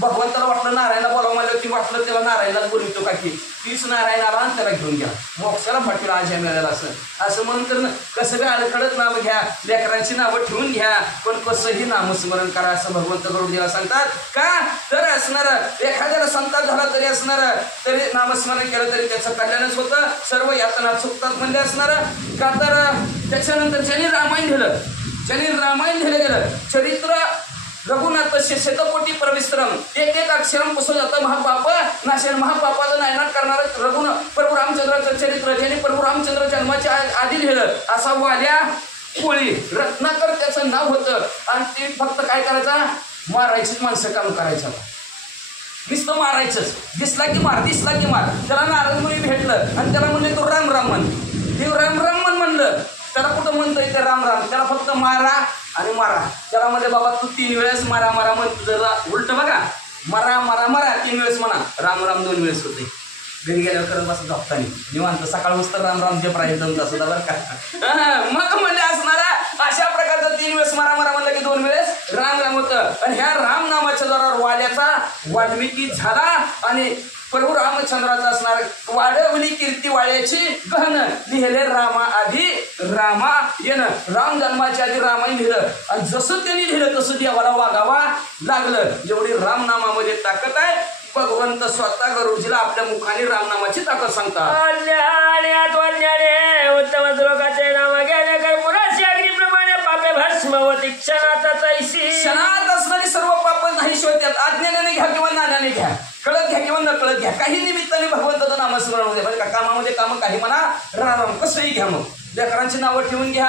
भगवंताला वाटलं नारायणला बोलावं म्हणलं की वाटलं त्याला नारायणाला बोलवतो का की तीच नारायण आला आणि त्याला घेऊन गेला मोक्षाला फाटीला आज मिळाला. असं म्हणून तर कसं बी अडखळत नावं घ्या, लेकरांची नावं ठेवून घ्या, पण कसंही नामस्मरण करा असं भगवंत गरुडदेवा सांगतात. का तर असणार एखाद्याला संताप झाला तरी असणार तरी नामस्मरण केलं तरी त्याचं कल्याणच होतं, सर्व यातना चुकतात म्हणले असणार. का तर त्याच्यानंतर ज्यांनी रामायण लिहिलं गेलं चरित्र रघुनाथ शतकोटी प्रविश्रम, एक एक अक्षरम पुसलं जातं महापाप नाशन. महापापाचं नायनाट करणारं प्रभू रामचंद्राचं चरित्र ज्यांनी प्रभू रामचंद्र जन्माच्या आधी लिहिलं असा वाल्या कोळी रत्नाकर त्याचं नाव होतं. आणि ते फक्त काय करायचा, मारायचीच माणसं काम करायचं, नुसतं मारायचंच, दिसला की मार, दिसला की मार. त्याला नारद मुनी भेटलं आणि त्याला म्हणले तू राम राम म्हण, हे राम राम म्हणलं. त्याला कुठं म्हणतं इथे राम राम, त्याला फक्त मारा आणि मारा. त्याला म्हणजे बाबा तू 3 वेळेस मारा मारा म्हण, तुझं उलट बघा, मारा मारा मारा 3 वेळेस म्हणा, राम राम 2 वेळेस होते. घरी गेल्यावर करत बसत झोपतानी निवांत, सकाळ तर राम राम जे प्राय जमत असं बरं का. मग म्हणजे असणारा अशा प्रकारचं 3 वेळेस मारा मारा म्हणलं की 2 वेळेस राम राम होतं. आणि ह्या राम नामाच्या जोरावर वाल्याचा वाल्मिकी झाला आणि प्रभू रामचंद्राचा असणार वाढवली कीर्ती वाळ्याची गहन, लिहिले रामा आधी रामा येणं. राम जन्माच्या आधी रामायण लिहिलं आणि जसं त्यांनी लिहिलं तसं देवाला वागावा लागलं. एवढी रामनामामध्ये ताकद आहे. भगवंत स्वतः गरुडजीला आपल्या मुखाने रामनामाची ताकद सांगतात. उत्तम श्लोकाचे नाम घेणे कर्पुराची अग्निप्रमाणे पापे भस्मवती क्षणात तैसी. क्षणात असणारी सर्व पाप नाही शोधतात. आज्ञाने घ्या किंवा नाण्याने घ्या, कळत घ्या किंवा न कळत घ्या, काही निमित्ताने भगवंताचं नामस्मरण होते. म्हणजे कामामध्ये काम काही म्हणा, राम कसंही घ्या. मग लेकरांची नावं ठेवून घ्या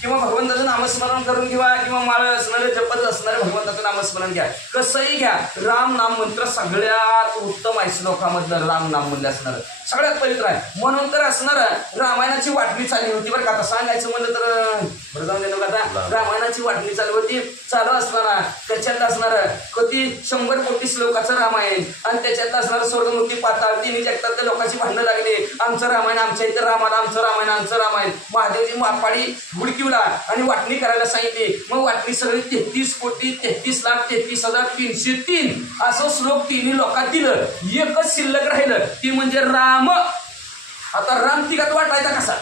किंवा भगवंताचं नामस्मरण करून घ्या किंवा माळ असणारे जपत असणारे भगवंताचं नामस्मरण घ्या, कसंही घ्या. राम नाम मंत्र सगळ्यात उत्तम आहे. श्लोकामधलं राम नाम म्हणलं असणार सगळ्यात पवित्र आहे. म्हणून तर असणार रामायणाची वाटणी चालली होती बरं का. आता सांगायचं म्हणलं तर बरं जाऊन देणं आता रामायणाची वाटणी चालू होती. चालू असणार त्याच्यात असणार कधी 100 कोटी श्लोकाचं रामायण आणि त्याच्यात असणार स्वर्गमुक्ती पाताळ तिन्ही जगतातल्या लोकांची भांडणं लागली. आमचं रामायण आमच्या इथं रामाला, आमचं रामायण आमचं रामायण. महादेवजी मापाडी हुडकिवला आणि वाटणी करायला सांगितली. मग वाटणी सगळी 33 कोटी 33 लाख 33,303 असं श्लोक तिन्ही लोकात दिलं. एकच शिल्लक राहिलं ती म्हणजे राम. आता राम तिघात वाटायचा कसा,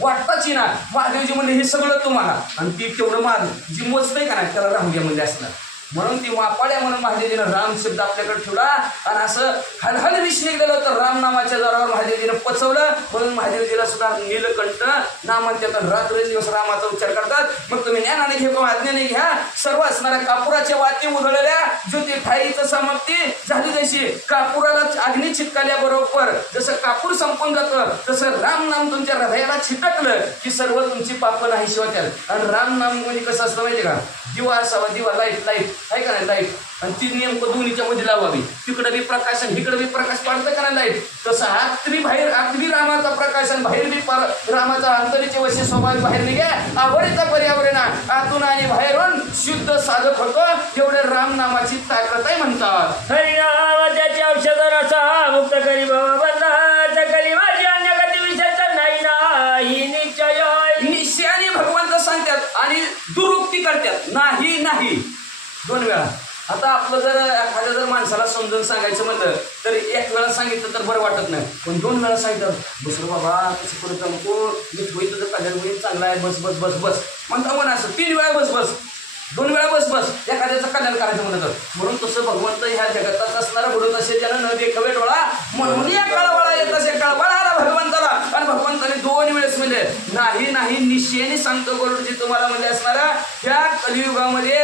वाटताच ना. महादेवजी म्हणजे हे सगळं तुम्हाला आणि ती तेवढं माग जी मोजतंय का नाही त्याला राहू द्या म्हणजे असणार. म्हणून ती मापाड्या म्हणून महादेवजीनं राम शब्द आपल्याकडे ठेवला आणि असं हलहल विष निघलेलं तर राम नामाच्या जोरावर महादेवजीनं पचवलं. म्हणून महादेवजीला सुद्धा नीलकंठ नाम म्हणतात. रात्रंदिवस रामाचा उच्चार करतात. मग तुम्ही ज्ञानाने घ्या किंवा आज्ञाने घ्या, सर्व असणाऱ्या कापुराच्या वाती उधळल्या ज्योती ठाईचं समाप्ती झाली. जशी कापुराला अग्नी चिटकाल्याबरोबर जसं कापूर संपून जातं तसं राम नाम तुमच्या हृदयाला चिटकलं की सर्व तुमची पाप नाही शिवत्याल. आणि राम नाम म्हणजे कसं असतं माहिती का, दिवा असावा, दिवा लाईट आहे का नाही लाईट, आणि ती नेमकं दोन्हीच्या मध्ये लावावी. तिकडे बी प्रकाश आणि इकडे बी प्रकाश पडतं का नाही लाईट, तसं आतरी बाहेर आतरी रामाचा प्रकाश आणि बाहेर बी रामाचा अंतरीचे वैशिष्ट्य स्वभाव बाहेर निघे आवडीचा पर्यावरण आतून आणि बाहेरून शुद्ध साधक होतो. एवढे राम नामाची ताकद आहे म्हणतात. हरिनाम त्याची औषध रसा मुक्त करी बाबा बंधा करी माझी अन्य गती विषय नाही निश्चय. निश्चयाने भगवंत सांगतात आणि दुरुक्ती करतात. नाही नाही 2 वेळा. आता आपलं जर एखाद्या जर माणसाला समजून सांगायचं म्हणलं तर 1 वेळा सांगितलं तर बरं वाटत नाही, पण 2 वेळा सांगितलं बसर बाबा कसं करत नको मी होईल तुझं कल्याण होईल चांगला आहे बस बस बस बस म्हणता पण असं 3 वेळा बस बस 2 वेळा बस बस एखाद्याचं कल्याण करायचं म्हणलं तर. म्हणून तसं भगवंत ह्या जगतात असणारा घडून असे ज्यानं न देखावे डोळा म्हणून या काळावळा येत असे काळबळा आला भगवंताला. काल भगवंताने 2 वेळेस म्हणले नाही नाही निश्चयाने सांगतो गरुडजी तुम्हाला म्हणजे असणारा त्या कलियुगामध्ये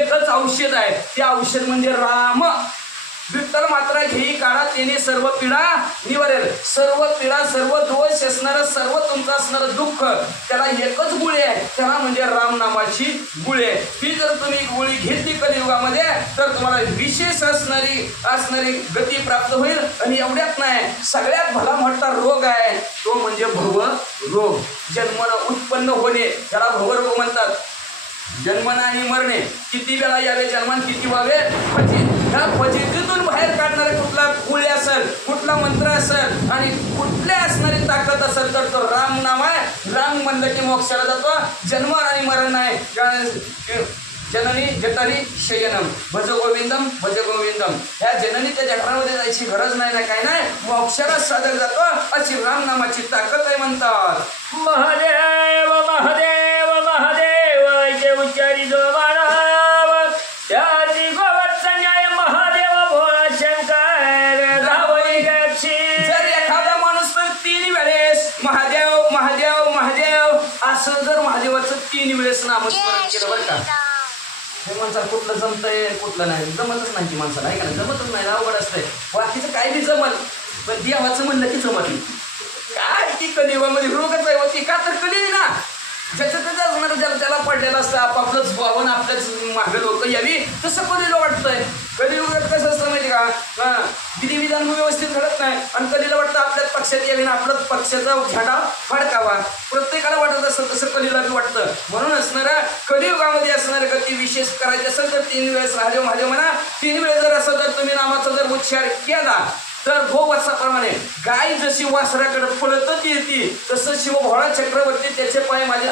एकच औषध आहे, ते औषध म्हणजे राम. विठ्ठल मात्र घेई काळात त्याने सर्व पीडा निवारेल. सर्व पीडा सर्व दोष असणारं सर्व तुमचं असणारं दुःख त्याला एकच गुळी आहे, त्याला म्हणजे राम नामाची गुळी आहे. ही जर तुम्ही गुळी घेतली कलियुगामध्ये तर तुम्हाला विशेष असणारी गती प्राप्त होईल. आणि एवढ्यात नाही, सगळ्यात भला मोठा रोग आहे तो म्हणजे भव रोग. जन्मानं उत्पन्न होणे त्याला भवरोग म्हणतात. जन्मना आणि मरणे किती वेळा यावे जन्मान किती व्हावे फजित. ह्या फजितीतून बाहेर काढणारे कुठला गुळी असेल, कुठला मंत्र असेल आणि कुठल्या असणारी ताकद असेल तर तो राम नाम आहे. राम म्हणलं की मोक्षाला जातो, जन्म आणि मरण नाही. जननी जठारी शयनम भज गोविंदम भज गोविंदम. ह्या जननीच्या जठरामध्ये जायची गरज नाही ना काय नाही, मोक्षाला साधक जातो. अशी राम नामाची ताकद आहे म्हणतात. महादेव महादेव महादेव ऐके उच्चारी जो मानव त्याची गोवत्स न्याय महादेव भोळा शंकर धावई गक्षी. जर एखादा माणूस तर 3 वेळेस महादेव महादेव महादेव असं जर महादेवाचं 3 वेळेस नामस्मरण केलं बरं का, हे माणसाला कुठलं जमतंय कुठलं नाही, जमतच नाही. ती माणसाला आहे का नाही, जमतच नाही, अवघड असतंय. बाकीचं काय बी जमल पण देवाचं म्हणलं की जमत नाही. काय ती कलियुगामध्ये रोगच आहे होती का तर कली ना, ज्याचं त्याचं असणार ज्याला त्याला पडलेलं असतं आपापलंच भावना आपल्याच मागे लोक यावी तसं कलीला वाटतंय. कलियुगात कसं असतं माहिती का, विधिविधान व्यवस्थित घडत नाही आणि कलीला वाटतं आपल्याच पक्षात यावी ना आपल्याच पक्षाचा झेंडा फडकावा. प्रत्येकाला वाटत असतं तसं कलीला बी वाटतं. म्हणून असणाऱ्या कलियुगामध्ये असणाऱ्या गती विशेष करायची असेल तर 3 वेळेस महादेव महादेव म्हणा. 3 वेळेस जर असं जर तुम्ही नामाचा जर उच्चार केला तर गोवत्साप्रमाणे गाय जशी वासराकडे पळतच येते तसं शिवभोळा चक्रवर्ती त्याचे पाय माझे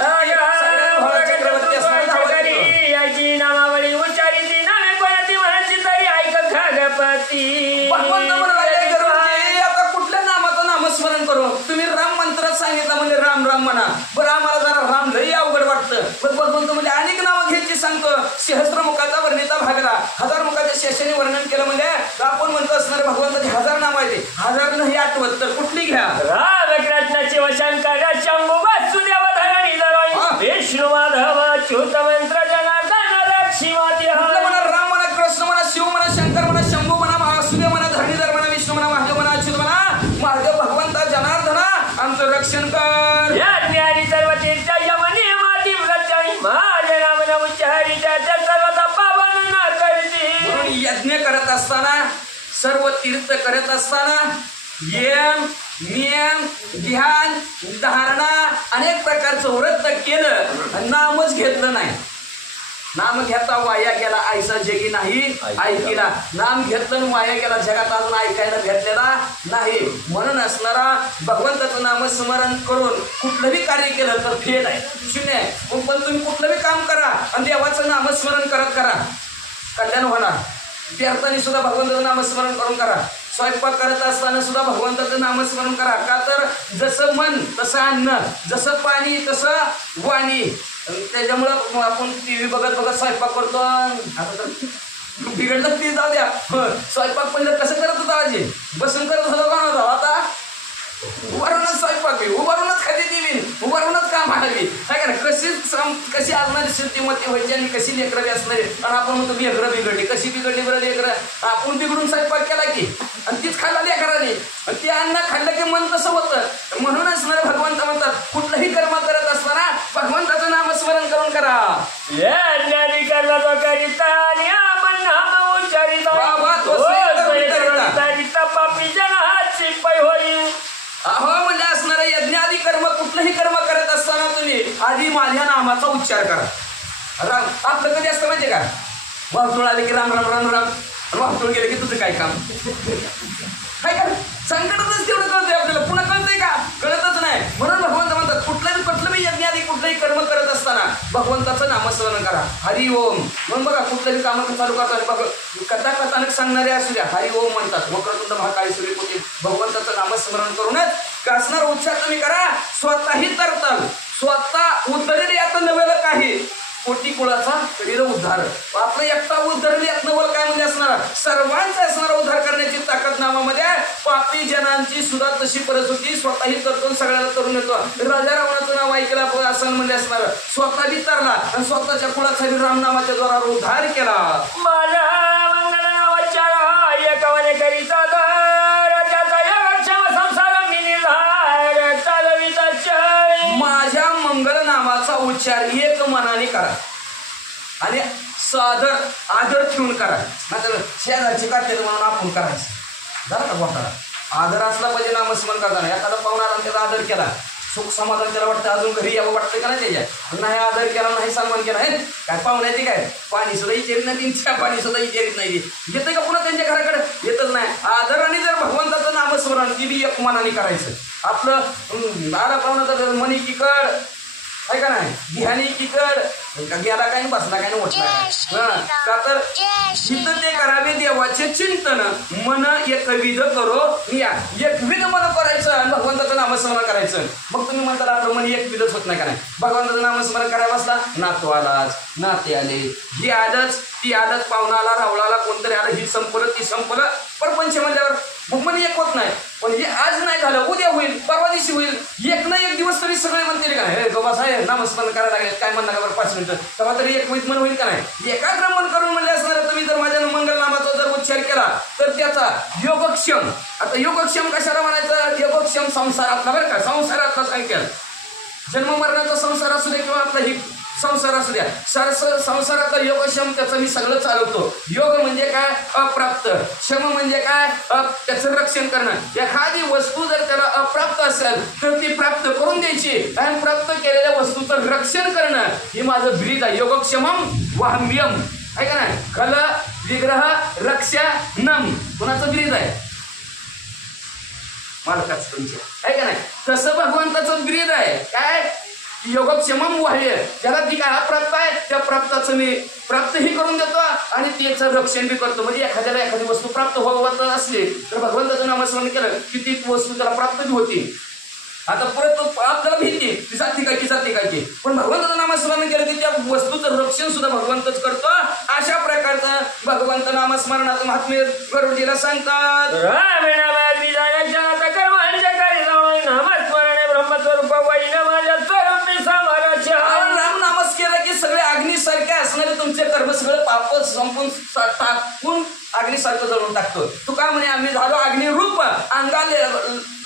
चक्रवर्ती याची नामावली उच्चारिती नामे कोणती म्हणायची तरी ऐक खगपती. भगवंत म्हणाले आता कुठल्या नामाचं नामस्मरण करू, तुम्ही राम मंत्रात सांगितलं म्हणजे राम राम म्हणा. बरं आम्हाला जरा राम लई अवघड वाटतं, पण भगवंत म्हणजे अनेक नावं घ्यायची सांगतो. सहस्त्रमुखाचा वर्णिता भागला, 1000 मुखाच्या शेषाने वर्णन केलं म्हणजे आपण म्हणतो असणारे भगवंताची 1000 नाव आहे, 1000 नाही आठवत तर कुठली घ्या. राम कृष्ण शिव शंकर शंभू वासुदेव धरणी धरोई विष्णू माधव अच्युत मंत्र जनार्दन लक्ष्मीवती. म्हणा राम म्हणा, कृष्ण म्हणा, शिव म्हणा, शंकर म्हणा, शंभू म्हणा, वासुदेव म्हणा, धरणीधर म्हणा, विष्णू म्हणा, महादेव म्हणा, अच्युत म्हणा. महादेव भगवंता जनार्दना आमचं रक्षण कर. यज्ञ आणि सर्व तीर्थ यमनी माती व्रतई माझे नाम न उच्चारिता सर्व पावन न करती. म्हणून यज्ञ करत असताना सर्व तीर्थ करत असताना यम नियम ध्यान धारणा अनेक प्रकारचं व्रत केलं, नामच घेतलं नाही. नाम घेता वाया गेला ऐसा जगी नाही ऐकिला. नाम घेतलं वाया गेला जगात अजून ऐकायला भेटलेला नाही. म्हणून असणारा भगवंताचं नामस्मरण करून कुठलंही कार्य केलं तर फेल आहे, शून्य आहे. पण तुम्ही कुठलंही काम करा आणि देवाचं नामस्मरण करत करा, कल्याण होणार. पेरताना सुद्धा भगवंताचं नामस्मरण करून करा. स्वयंपाक करत असताना सुद्धा भगवंताचं नामस्मरण करा. का तर जसं मन तसं अन्न, जसं पाणी तसं वाणी. त्याच्यामुळं आपण TV बघत बघत स्वयंपाक करतो. आता तर बिघडलं ती जाऊ द्या. स्वयंपाक पहिलं कसं करत होता आजी, बसून करत होतो का नव्हता, आता उभारूनच स्वयंपाक बी, उभारूनच खाते ती बी, उभारूनच काम आणावी काय का. कशी असणारी शुद्धीमती व्हायची आणि कशी लेकरं बी असणारी. आणि आपण म्हणतो लेकरं बिघडली, कशी बिघडली बरं लेकरं, आपण बिघडून स्वयंपाक केला की आणि तीच खाल्ला लेकराने, ते अन्न खाल्लं की मन तसं होतं. म्हणून असणारे भगवंत म्हणतात कुठलंही कर्म करत असताना भगवंताचं नामस्मरण करून करा. कर्म तो करिता आणि आपण नाम उच्चारिता पापी जनाची पै होईल. अहो म्हणजे असणारं यज्ञ आदी कर्म कुठलंही कर्म करत असताना तुम्ही आधी माझ्या नामाचा उच्चार करा. राम आपलं कधी असतं माहितीये का, वाहतूळ आले की राम राम राम राम, वाहतूळ गेले की तुझं काय काम काय कर. संकटातच तेवढं कळतंय आपल्याला, पुन्हा कळतंय का, कळतच नाही. म्हणून भगवंत म्हणतात कुठलंही यज्ञ आधी कुठलंही कर्म करत असताना भगवंताचं नामस्मरण करा. हरि ओम. म्हणून बघा कुठलंही काम चालू करताना बघ कथा कथानक सांगणारे असू द्या हरि ओम म्हणतात. वक्रतुंड महाकाय सूर्यकोटी भगवंताचं नामस्मरण करूनच असणार उच्चार तुम्ही करा. स्वतःही तरताल, स्वतः उतरेल यात नव्हे काही, कोटी कुळाचा करील उद्धार. आपलं एकटा उद्धरले यात नवल काय म्हणजे असणार, सर्वांचा असणारा उद्धार करण्याची ताकद नामामध्ये पापी जनांची सुद्धा तशी परिस्थिती स्वतःही करतो सगळ्याला करून येतो. राजा रावणाचं नाव ऐकलं आपण असं म्हणजे असणार स्वतः बी तरला आणि स्वतःच्या कुळाचा बी रामनामाच्या द्वारा उद्धार केला. माझा मंगल नावाच्या एकवने करीता दर त्याचा योगक्षम संसार मी निधार चालविता चळ. माझ्या मंगल नामाचा उच्चार एक मनाने करा आणि सादर आदर ठेवून करा. नाहीतर शेजारची काढते म्हणून आपण करायचं झालं का घोटाळा. आदर असला पाहिजे नामस्मरण करताना. एखादा पाहुणा आला त्याचा आदर केला सुख समाधान त्याला वाटतं अजून घरी यावं वाटतं का नाही त्याच्या नाही आदर केला नाही सन्मान केला आहे काय पाहुण्याची काय पाणी सुद्धा इचेरीत नाही चहा पाणी सुद्धा इचेरीत नाही येते का पुन्हा त्यांच्या घराकडे येतच नाही. आदराने जर भगवंताचं नामस्मरण ती बी एक मनाने करायचं. आपलं आला पाहुणा मनी किकड आहे का नाही ध्यानी किकड का गेला काय बसला काय म्हटलं का तर इथं ते करावे देवाचे चिंतन मन एकविध करो या एकविध मन करायचं आणि भगवंताचं नामस्मरण करायचं. मग तुम्ही म्हणता आपलं मन एकविधच होत नाही का नाही. भगवंताचं नामस्मरण करायला बसला नातू आलाच नाते आले ही आलंच ती आलंच पाहुणा आला रावळाला कोणतरी आलं ही संपलं ती संपलं परपंच म्हणल्यावर मग मन एक होत नाही. पण हे आज नाही झालं उद्या होईल परवा दिवशी होईल एक ना एक दिवस तरी सगळे म्हणतील का हे बाबा साहेब नामस्मरण करायला लागेल काय म्हणणार बरं 5 मिनिटं तेव्हा तरी एक मन होईल का नाही. एकाग्र मन करून म्हणले असणार तुम्ही जर माझ्या मंगल नामाचा जर उच्चार केला तर त्याचा योगक्षम. आता योगक्षम कशाला म्हणायचं योगक्षम संसारातला बरं का संसारातला सांगेल जन्म मरणाचा संसार असू दे किंवा आपला ही संसार असू द्या संसाराचा योगक्षम त्याचं मी सगळं चालवतो. योग म्हणजे काय अप्राप्त क्षम म्हणजे काय त्याचं रक्षण करणं. एखादी वस्तू जर त्याला अप्राप्त असेल तर ती प्राप्त करून द्यायची आणि प्राप्त केलेल्या वस्तूचं रक्षण करणं हे माझं ब्रीद आहे. योगक्षमम वाहम्यम आहे का नाही. खल विग्रह रक्षा नम कुणाचं ब्रीद आहे मालकाच तुमच्या आहे का नाही. तसं भगवंताचं ब्रीद आहे काय योगक्षमम वाह्य ज्याला ती काय अप्राप्त आहे त्या प्राप्ताचं मी प्राप्तही करून देतो आणि त्याचं रक्षण बी करतो. म्हणजे एखाद्याला एखादी वस्तू प्राप्त होत असली तर भगवंताचं नामस्मरण केलं की ती वस्तू त्याला प्राप्त बी होती. आता परत आपल्याला भीती ती जाती काय पण भगवंताचं नामस्मरण केलं की त्या वस्तूचं रक्षण सुद्धा भगवंतच करतो. अशा प्रकारचं भगवंत नामस्मरणाचं महात्म्य गरुडजीला सांगतात. राम नामस केला की सगळे अग्नीसारखे असणारे तुमचे कर्म सगळं पाप संपून टाकून अग्नीसारखं जळून टाकतो. तू काय म्हणे आम्ही झालो अग्निरूप अंगाला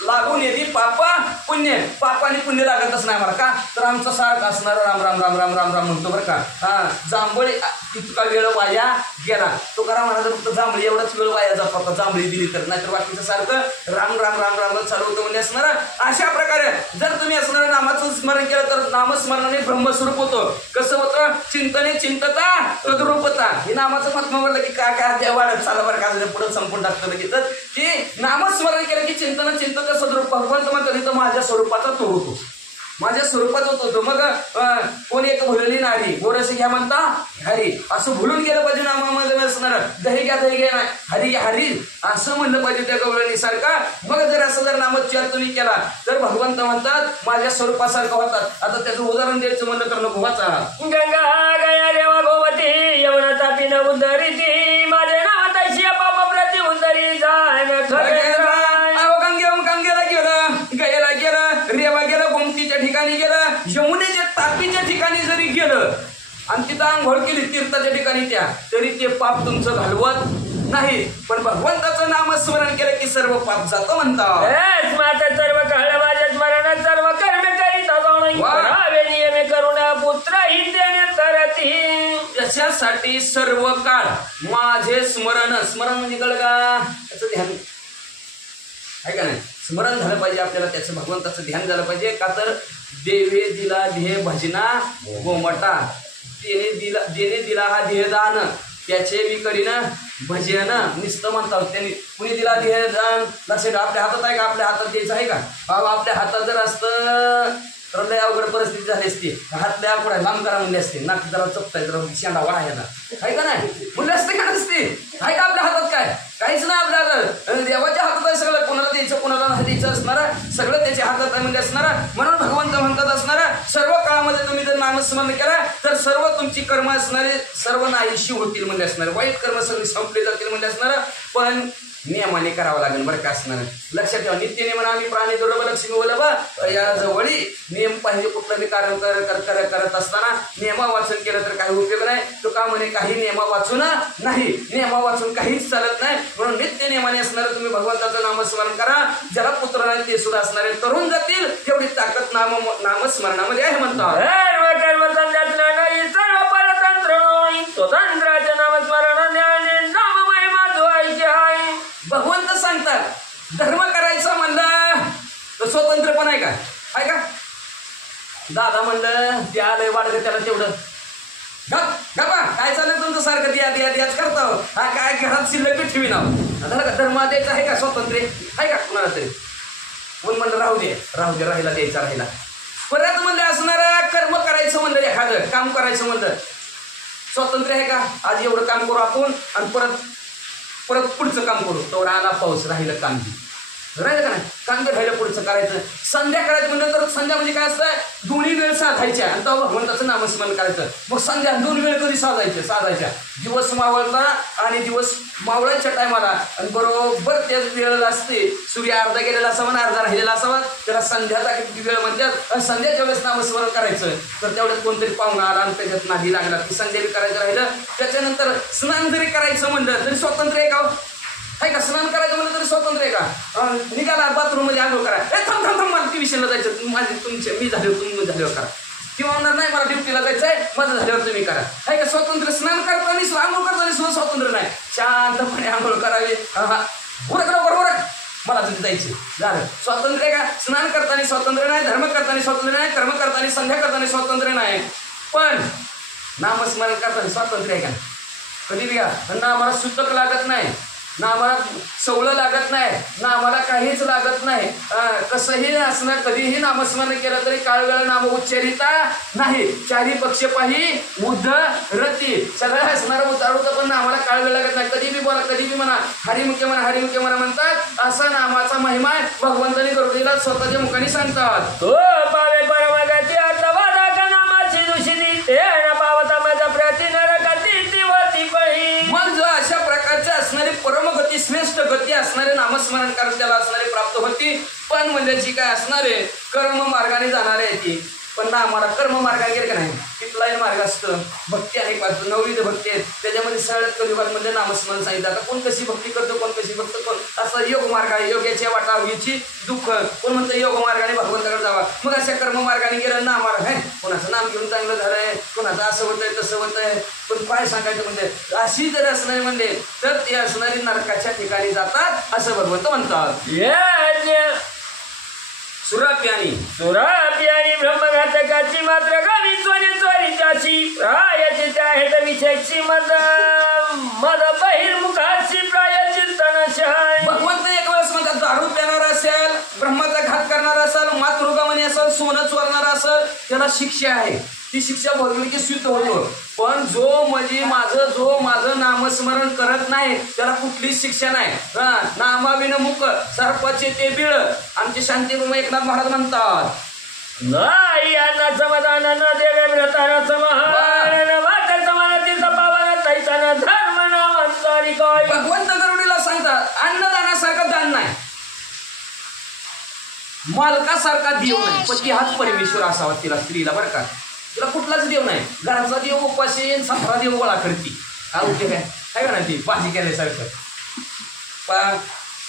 लागून येते पाप पुण्य पाप आणि पुण्य लागतच नाही मला का तर आमचं सारखं असणार राम राम राम राम राम राम म्हणतो बरं का. जांभळी इतका वेळ वाया गेला तो करा म्हणायचं फक्त जांभळी एवढाच वेळ वाया जातो आता जांभळी दिली तर नाहीतर बाकीचं सारखं राम राम राम राम चालू होतं म्हणजे असणार. अशा प्रकारे जर तुम्ही असणार नामाचं स्मरण केलं तर नामस्मरणाने ब्रह्मस्वरूप होतो. कसं होतं चिंतने चिंतता तद्रूपता हे नामाचं महात्मा म्हणलं की काय काय देवाला चाला बरं का पुढे संपून टाकतं लगेच की नामस्मरण केलं की चिंतन चिंतन सद्रूप भगवंत म्हणतो तिथं माझ्या स्वरूपाचा तो होतो माझ्या स्वरूपात होतो. मग कोणी एक भुलली नारी गोरस घ्या म्हणता हरी असं भुलून गेलं पाहिजे नामामध्ये नसणार. दही घ्या नाही हरी हरी असं म्हणलं पाहिजे त्या गौरणी सारखा. मग जर असं जर नामोच्चार तुम्ही केला तर भगवंत म्हणतात माझ्या स्वरूपासारखं होतात. आता त्याचं उदाहरण द्यायचं म्हणलं तर नको वाचा. गंगा गया देवा गोमती यमुना तापी न उद्धरिती माझे नाव तशी पाप प्रति उद्धरी जाय गंगेला गेलं गयाला गेलं रेवा गेलं गोमतीच्या ठिकाणी गेलं यमुनेच्या तापीच्या ठिकाणी जरी गेलं आणि तिथं आंघोळ केली तीर्थाच्या ठिकाणी त्या तरी ते पाप तुमचं घालवत नाही. पण भगवंताचं नामस्मरण केलं की सर्व पाप जातं म्हणतात. माझं सर्व काळ माझ्या स्मरण सर्व कर्म करीत नियमे करुणा पुत्र ही देणे करती. त्याच्यासाठी सर्व काळ माझे स्मरण स्मरण म्हणजे कळ का त्याचं ध्यान आहे का नाही. स्मरण झालं पाहिजे आपल्याला त्याचं भगवंताचं ध्यान झालं पाहिजे का तर देवे दिला ध्येय भजना गोमटा जेने दिला हा ध्येयदान त्याचे मी करीन भजन निस्त म्हणतात. त्यांनी कुणी दिला ध्येयदान लक्षात आपल्या हातात आहे का आपल्या हातात द्यायचं आहे का बाबा आपल्या हातात जर असतं तर लय अवघड परिस्थिती झाली असती. हात लय पुढे लांब करा म्हणले असते नाक जरा चपताय जरा शेंडा वाढा याला आहे का नाही म्हणले असते का नसते आहे का आपल्या हातात काय काहीच नाही आपल्या हातात. देवाच्या हातात आहे सगळं कोणाला द्यायचं कोणाला नाही द्यायचं असणारा सगळं त्याच्या हातात आहे म्हणजे असणारा. म्हणून भगवंत म्हणतात असणारा सर्व काळामध्ये तुम्ही जर नामस्मरण केला तर सर्व तुमची कर्म असणारे सर्व नाहीशी होतील म्हणजे असणार. वाईट कर्म सगळी संपली जातील म्हणजे असणारा. पण नियमाने करावं लागेल बरं का असणार. लक्षात ठेवा, नित्यने म्हणा आम्ही प्राणी दुर्लभ लक्ष्मी बोला या जवळी नियम पाहिजे. कुठलं कार्य करत असताना नियमा वाचन केलं तर काही उपयोग नाही. तो का म्हणे काही नियमा वाचून नाही, नियमा वाचून काहीच चालत नाही. म्हणून नित्य नियमाने असणारे तुम्ही भगवंताचं नामस्मरण करा. ज्याला पुत्र नाही ते सुद्धा असणारे तरुण जातील. तेवढी ताकद नामस्मरणामध्ये आहे म्हणतात. सर्व परतंत्र स्वतंत्राचे नामस्मरण ज्ञाने नाम महिमा जोहायची आहे. भगवंत सांगतात धर्म करायचा म्हणलं तर स्वतंत्र पण आहे का? दादा म्हणलं ते आलंय वाढलं त्याला तेवढं गप्पा काय चाललं तुमचं सारखं द्याच करता. हा काय घरात शिल्लक ठेवी नाव धर्म द्यायचा आहे का? स्वातंत्र्य आहे का कुणाला तरी? कोण म्हणलं राहू दे राहिला द्यायचा राहिला. परत म्हणलं असणारं कर्म करायचं म्हणलं, एखादं काम करायचं म्हणलं स्वातंत्र्य आहे का? आज एवढं काम करू आपण आणि परत पुढचं काम करू. तर आला पाऊस राहिलं काम राहिलं का नाही? काम राहिलं पुढचं करायचं. संध्या करायचं म्हणलं तर संध्या म्हणजे काय असतं? दोन्ही वेळ साधायच्या आणि तेव्हा भगवंताचं नामस्मरण करायचं. मग संध्या दोन वेळ कधी साधायच्या? दिवस मावळता आणि दिवस मावळायच्या टायमाला आणि बरोबर त्याच वेळेला असते. सूर्य अर्धा गेलेला असावा आणि अर्धा राहिलेला असावा, त्याला संध्याचा वेळ म्हणतात. आणि संध्याच्या वेळेस नामस्मरण करायचं. तर तेवढ्यात कोणतरी पाहुणा आला आणि त्याच्यात नाही लागला की संध्या बी करायचं राहिलं. त्याच्यानंतर स्नान जरी करायचं म्हणलं तरी स्वातंत्र्य आहे का? आहे का? स्नान करायचं म्हणलं तरी स्वातंत्र्य आहे का? निघाला बाथरूम मध्ये आंघोळ करा, थांब मला ट्युशनला जायचं, मी झाले तुम्ही झाल्यावर करा. किंवा म्हणणार नाही मला ड्युटीला जायचं आहे, माझं झाल्यावर तुम्ही करा. आहे का? स्वातंत्र्य स्नान करताना आंघोळ करताना सुद्धा स्वातंत्र्य नाही. शांतपणे आंघोळ करावी. बरोबर मला तिथे जायचे झालं. स्वातंत्र्य आहे का? स्नान करताना स्वातंत्र्य नाही, धर्म करताना स्वातंत्र्य नाही, कर्म करताना संध्या करताना स्वातंत्र्य नाही. पण नामस्मरण करताना स्वातंत्र्य आहे का? कधी बी ना आम्हाला सुतक लागत नाही, ना आम्हाला सवलं लागत नाही, ना आम्हाला काहीच लागत नाही. कसंही असणार कधीही नामस्मरण केलं तरी काळ वेळ नाम उच्चारिता नाही. चारी पक्ष पाही उद्धरती सगळं असणार उतारूचं पण आम्हाला काळ वेळ लागत नाही. कधी बी बोला, कधी बी म्हणा, हरिमुखे म्हणा म्हणतात. असा नामाचा महिमा भगवंताने करू दिला, स्वतःच्या मुखाने सांगतात. तो पावे परमगती अर्थवादा का नामाची दुषिती ते न पावता माझा प्रति नरगती तीवती पही. मग जो अशा प्रकारचे असणारी परमगती श्रेष्ठ गती असणारे नामस्मरण करत त्याला असणारे प्राप्त होती. पण म्हणजे जी काय असणारे कर्म मार्गाने जाणारे आहे ती. पण ना आम्हाला कर्म मार्गाने गेले का नाही, तिथलाही मार्ग असतं. भक्ती अनेक वाटतं, नवविध भक्ती आहेत. त्याच्यामध्ये सगळ्यात कलियुगामध्ये नामस्मरण सांगितलं. आता कोण कशी भक्ती करतो, कोण कशी भक्त, कोण असा योग मार्ग आहे. योग्याच्या वाटावीची दुःख, कोण म्हणतं योग मार्गाने भगवंताकडे जावा. मग अशा कर्म मार्गाने गेलं ना मार्ग आहे. कोणाचं नाम घेऊन चांगलं झालंय, कोणाचं असं होतंय तसं होतंय. पण काय सांगायचं म्हणजे अशी जर असणारी म्हणले तर ते असणारी नरकाच्या ठिकाणी जातात असं भगवंत म्हणतात. सुराप्यानी ब्रह्मघातकाची मात्र गावी चोरीची प्रायाची त्या हेट विषयाची मद बहिर्मुखाची प्रायचिंतनशाय. भगवंत एक वेळेस म्हणतात दारू पिणारा असेल, ब्रह्माचा घात करणारा असेल, मातृगामणी असेल, सोनं चोरणारा असेल, त्याला शिक्षा आहे. ती शिक्षा भोगली की स्वीत होतो. पण जो माझं नामस्मरण करत नाही त्याला कुठलीच शिक्षा नाही. नामाविनमुख सर्पाचे ते बिळ. आमचे शांती एकनाथ महाराज म्हणतात नाही यांना समाधान न देवे व्रताना समाधान वाकर समानातील पावन तैताना धर्म नामांतरी काय. भगवंत गरुडीला सांगतात अन्नदानासारखं दान नाही, मालकासारखा देव नाही. पती हाच परमेश्वर असावा तिला, स्त्रीला बरं का. तिला कुठलाच देव नाही. घराचा देव उपाशी, साखरा देव गोळा करती. हा उपयोग आहे का नाही? ती भाजी केल्यासारखं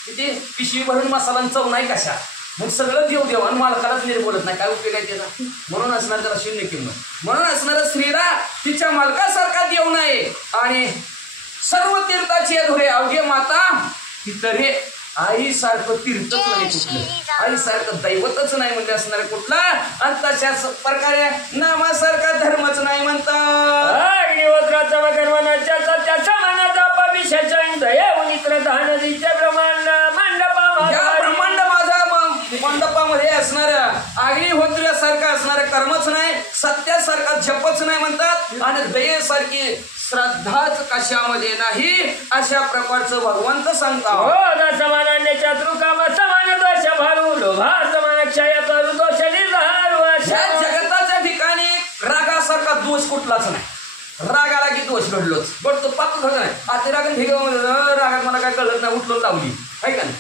तिथे पिशवी भरून मसाला चव नाही कशा. मग सगळं देव आणि मालकालाच नीट बोलत नाही, काय उपयोग आहे त्याचा? म्हणून असणार त्याला शून्य किंमत. म्हणून असणाऱ्या स्त्रीला तिच्या मालकासारखा देव नाही. आणि सर्व तीर्थाची अधुरे अवघे माता तिथं रे आईसारखं तीर्थच नाही कुठलं, आईसारखं दैवतच नाही म्हणजे असणारे कुठला. आणि तशाच प्रकारे नामासारखा धर्मच नाही म्हणतात. अग्निहोत्राचा कर्मनाच्या सत्याच्या मनाचा मंडपामध्ये असणाऱ्या अग्निहोत्र्यासारखं असणारं कर्मच नाही, सत्यासारखा जपच नाही म्हणतात. आणि दयेसारखी श्रद्धाच कशामध्ये नाही अशा प्रकारचं भगवंत सांगतात. हो समानान्याच्या तृकाम समान दोष भारू लोभा समान क्षय करू दोष निर्धारू. या जगताच्या ठिकाणी रागासारखा दोष कुठलाच नाही. राग आला की दोष घडलोच घडतो पाप घडत नाही आता राग ठीक रागात मला काय कळत नाही उठलो लावली आहे का नाही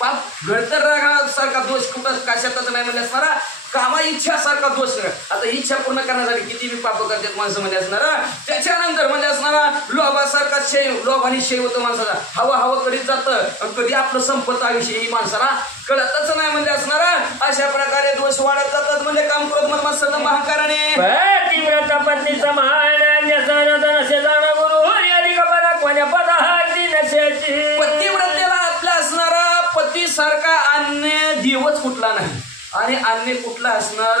पाप घडतर रागासारखा दोष कुठं कशातच नाही म्हणजे असणारा कामा इच्छासारखा दोष आता इच्छा पूर्ण करण्यासाठी किती बी पाप करतात माणसं म्हणजे असणारा त्याच्यानंतर म्हणजे असणारा लोभासारखा लोभ आणि शेव होतं माणसाचा हवा हवा कधीच जातं आणि कधी आपलं संपत आयुष्य ही माणसाला कळतच नाही म्हणजे असणारा अशा प्रकारे दोष वाढत जातात म्हणजे काम करत मग मस्त महाकाराने पतिव्रता पत्नीचा मान व्यसन नसे जाण गुरु अधिक पराक्रमाने पदार्थ नसेची पतिव्रतेला आपला असणारा पती सारखा अन्य दिवस कुठला नाही आणि अन्य कुठला असणार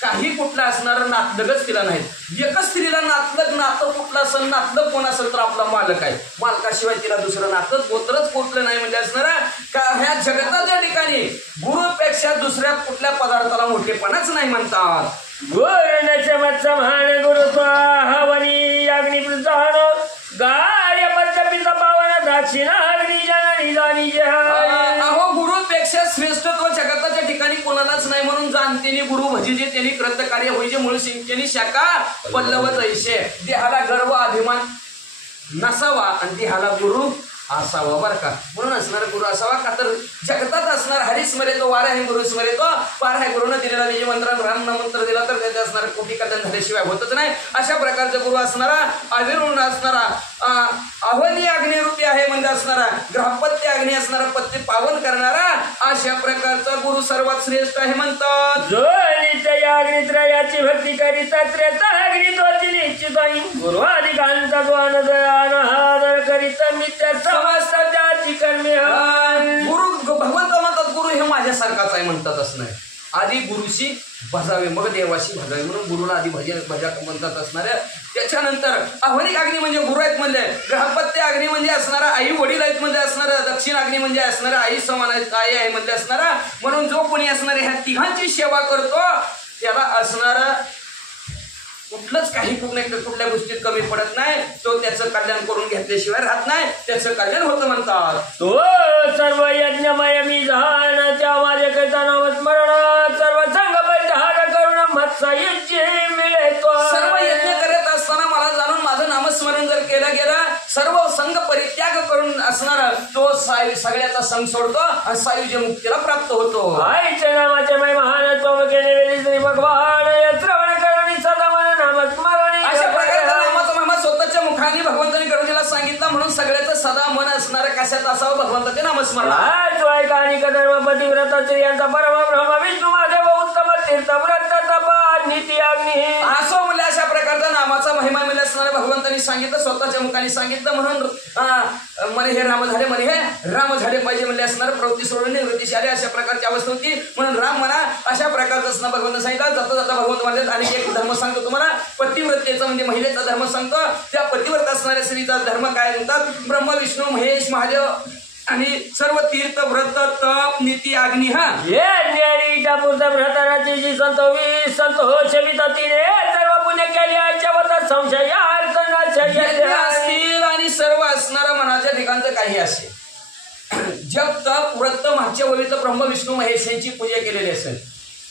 काही कुठला असणार नातलगच तिला नाही एकच स्त्रीला नातं कुठलं असेल नातलं कोण असेल तर आपला मालक आहे मालकाशिवाय तिला दुसरं नातं गोत्रच कुठलं नाही म्हणजे असणार का ह्या जगताच्या ठिकाणी गुरुपेक्षा दुसऱ्या कुठल्या पदार्थाला मोठेपणाच नाही म्हणतात गुरुनच मत्समान गुरु हवनी अग्निपृतान गार्य पद्धतीचा पावन दाक्षिणा अग्नि जननी अहो गुरुपेक्षा श्रेष्ठत्व जगताच्या ठिकाणी कोणालाच नाही म्हणून जाणतेने गुरु भजिजे त्यांनी कृत कार्य होईजे मूळ सिंचनी शाखा पल्लव जैसे देहाला गर्व अभिमान नसावा आणि देहाला गुरु असावा बरं का म्हणून असणारा गुरु असावा का तर जगतात असणार हरी स्मरेतो वार आहे गुरु स्मरेतो पार आहे गुरुनं दिलेला विजय मंत्र राम मंत्र दिला तर त्याचे असणारा कोटी कथन झाल्याशिवाय होतच नाही अशा प्रकारचा गुरु असणारा अविरुण असणारा अवनी अग्निरूपी आहे म्हणजे असणारा ग्रहपत्य अग्नी असणारा पत्ती पावन करणारा अशा प्रकारचा गुरु सर्वात श्रेष्ठ आहे म्हणतात जो नित्य अग्नित्रयाची भक्ती करीत त्रेता अग्नि तोची निश्चित गुरु अधिकांचा जो अनादर करीत मित्य समस्ताची कर्मे गुरु भगवंत म्हणतात गुरु हे माझ्यासारखाच आहे म्हणतातच नाही आधी गुरुशी भजावे मग देवाशी भजावे म्हणून गुरुला आधी भजा म्हणतात असणाऱ्या त्याच्यानंतर आव्हानिक अग्नी म्हणजे गुरु आहेत म्हणजे ग्रहपत्य अग्नी म्हणजे असणारा आई वडील आहेत म्हणजे असणारा दक्षिण अग्नी म्हणजे असणारा आई समान आई आहे म्हणजे असणारा म्हणून जो कोणी असणारे ह्या तिघांची सेवा करतो त्याला असणारा कुठलंच काही कुठल्या गोष्टीत कमी पडत नाही तो त्याचं कल्याण करून घेतल्याशिवाय राहत नाही त्याचं कल्याण होतं म्हणतात तो सर्व यज्ञमय मी जाण्याच्या माझ्याकरिता नामस्मरण सर्व संघ परिहार करून मत्सयुज्य मिळतो सर्व यज्ञ करत असताना मला जाणून माझं नामस्मरण जर केलं गेलं सर्व संघ परित्याग करून असणारा तो सगळ्याचा संघ सोडतो आणि सायुज्य मुक्तीला प्राप्त होतो आईच्या नामाचे मै महान निवेदित श्री भगवान श्रवण करणी सदा अशा प्रकारचा नामाचा महिमा स्वतःच्या मुखाने भगवंतांनी गरुडीला सांगितला म्हणून सगळ्याचं सदा मन असणारं कशात असावं भगवंताचे नामस्मरण धर्म पतिव्रता स्त्रियांचा परम ब्रह्म विष्णू महादेव उत्तम तीर्थ व्रत तप निती अग्नी असो म्हणजे अशा प्रकारचा नामाचा महिमा मिळत असणाऱ्या भगवंतांनी सांगितलं स्वतःच्या मुखाने सांगितलं म्हणून मने हे राम झाले मने हे राम झाले पाहिजे म्हणजे असणार प्रवृत्ती सोडून निवृत्तीशी आले अशा प्रकारची अवस्था होती म्हणून राम म्हणा अशा प्रकारचं असणार भगवंत सांगितलं जाता जाता भगवंत म्हणतात आणि एक धर्म सांगतो तुम्हाला पतिव्रतेचा म्हणजे महिलेचा धर्म सांगतो त्या पतिव्रत असणाऱ्या स्त्रीचा धर्म काय म्हणतात ब्रह्म विष्णू महेश महादेव आणि सर्व तीर्थ व्रत तप नीती अग्नी व्रताची जी संतोष तिने सर्व पुण्य केले संशय असतील आणि सर्व असणारं मनाच्या ठिकाणचं काही असेल जप तप व्रत मागच्या वळीचं ब्रह्म विष्णू महेश यांची पूजा केलेली असेल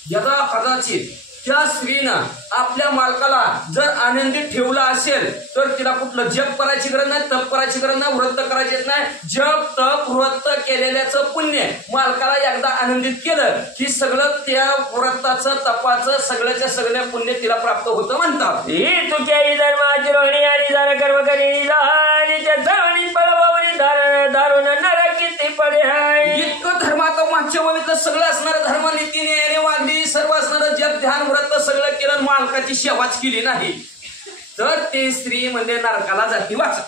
यदा कदाचित त्या स्त्रीनं आपल्या मालकाला जर आनंदित ठेवला असेल तर तिला कुठलं जप करायची गरज नाही तप करायची गरज नाही व्रत करायची नाही जप तप व्रत केलेल्याचं पुण्य मालकाला एकदा आनंदित केलं की सगळं त्या व्रताचं तपाचं सगळ्याच्या सगळ्या पुण्य तिला प्राप्त होतं म्हणतात ही तुझ्या धर्माची रोहिणी आणि दार कर्म करी दारुण नरक किती पडे इतकं धर्मात मागच्या वळीतलं सगळं असणारं धर्म नीतीने वागली सर्व असणारं जप ध्यान व्रत सगळं केलं मालकाची सेवाच केली नाही तर ते स्त्री म्हणजे नरकाला जाती वाचा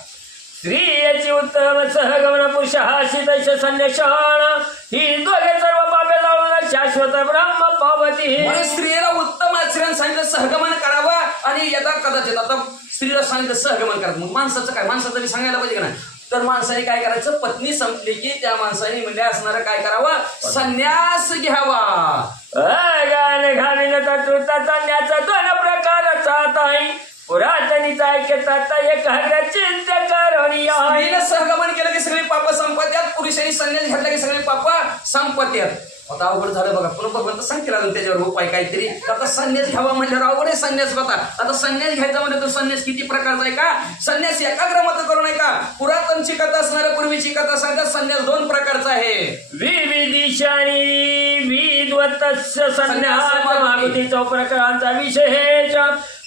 स्त्री याची उत्तम सहगमन पुरुष हाशी दैश संन्यासन ही दोघे सर्व पापे जाळून शाश्वत ब्रह्म पावती म्हणून स्त्रीला उत्तम आचरण सांगितलं सहगमन करावं आणि यदा कदाचित आता स्त्रीला सांगितलं सहगमन करा मग माणसाचं काय माणसाचं सांगायला पाहिजे का नाही तर माणसाने काय करायचं पत्नी संपली की त्या माणसाने म्हणजे असणारं काय करावं संन्यास घ्यावा गाण घालीन संन्यास दोन प्रकारचा आहे पुरातनीचा ऐकतात एक चिंता स्त्रीनं सहगमन केलं की सगळी पाप संपत्यात पुरुष पुरुषांनी संन्यास घेतला की सगळे पाप संपत्यात. आता अवघड झालं बघा. पुन्हा भगवंत सांगतील अजून त्याच्यावर उपाय काहीतरी. आता संन्यास घ्यावा म्हणल्यावर अवघड आहे संन्यास होता. आता संन्यास घ्यायचा म्हणजे तो संन्यास किती प्रकारचा आहे का? संन्यास एकाग्र मत करू नये का? पुरातनची कथा असणाऱ्या पूर्वीची कथा सांगतात संन्यास 2 प्रकारचा आहे. विविदिशानी विद्वतस्य संन्यास मागुतीचा प्रकारांचा विशेष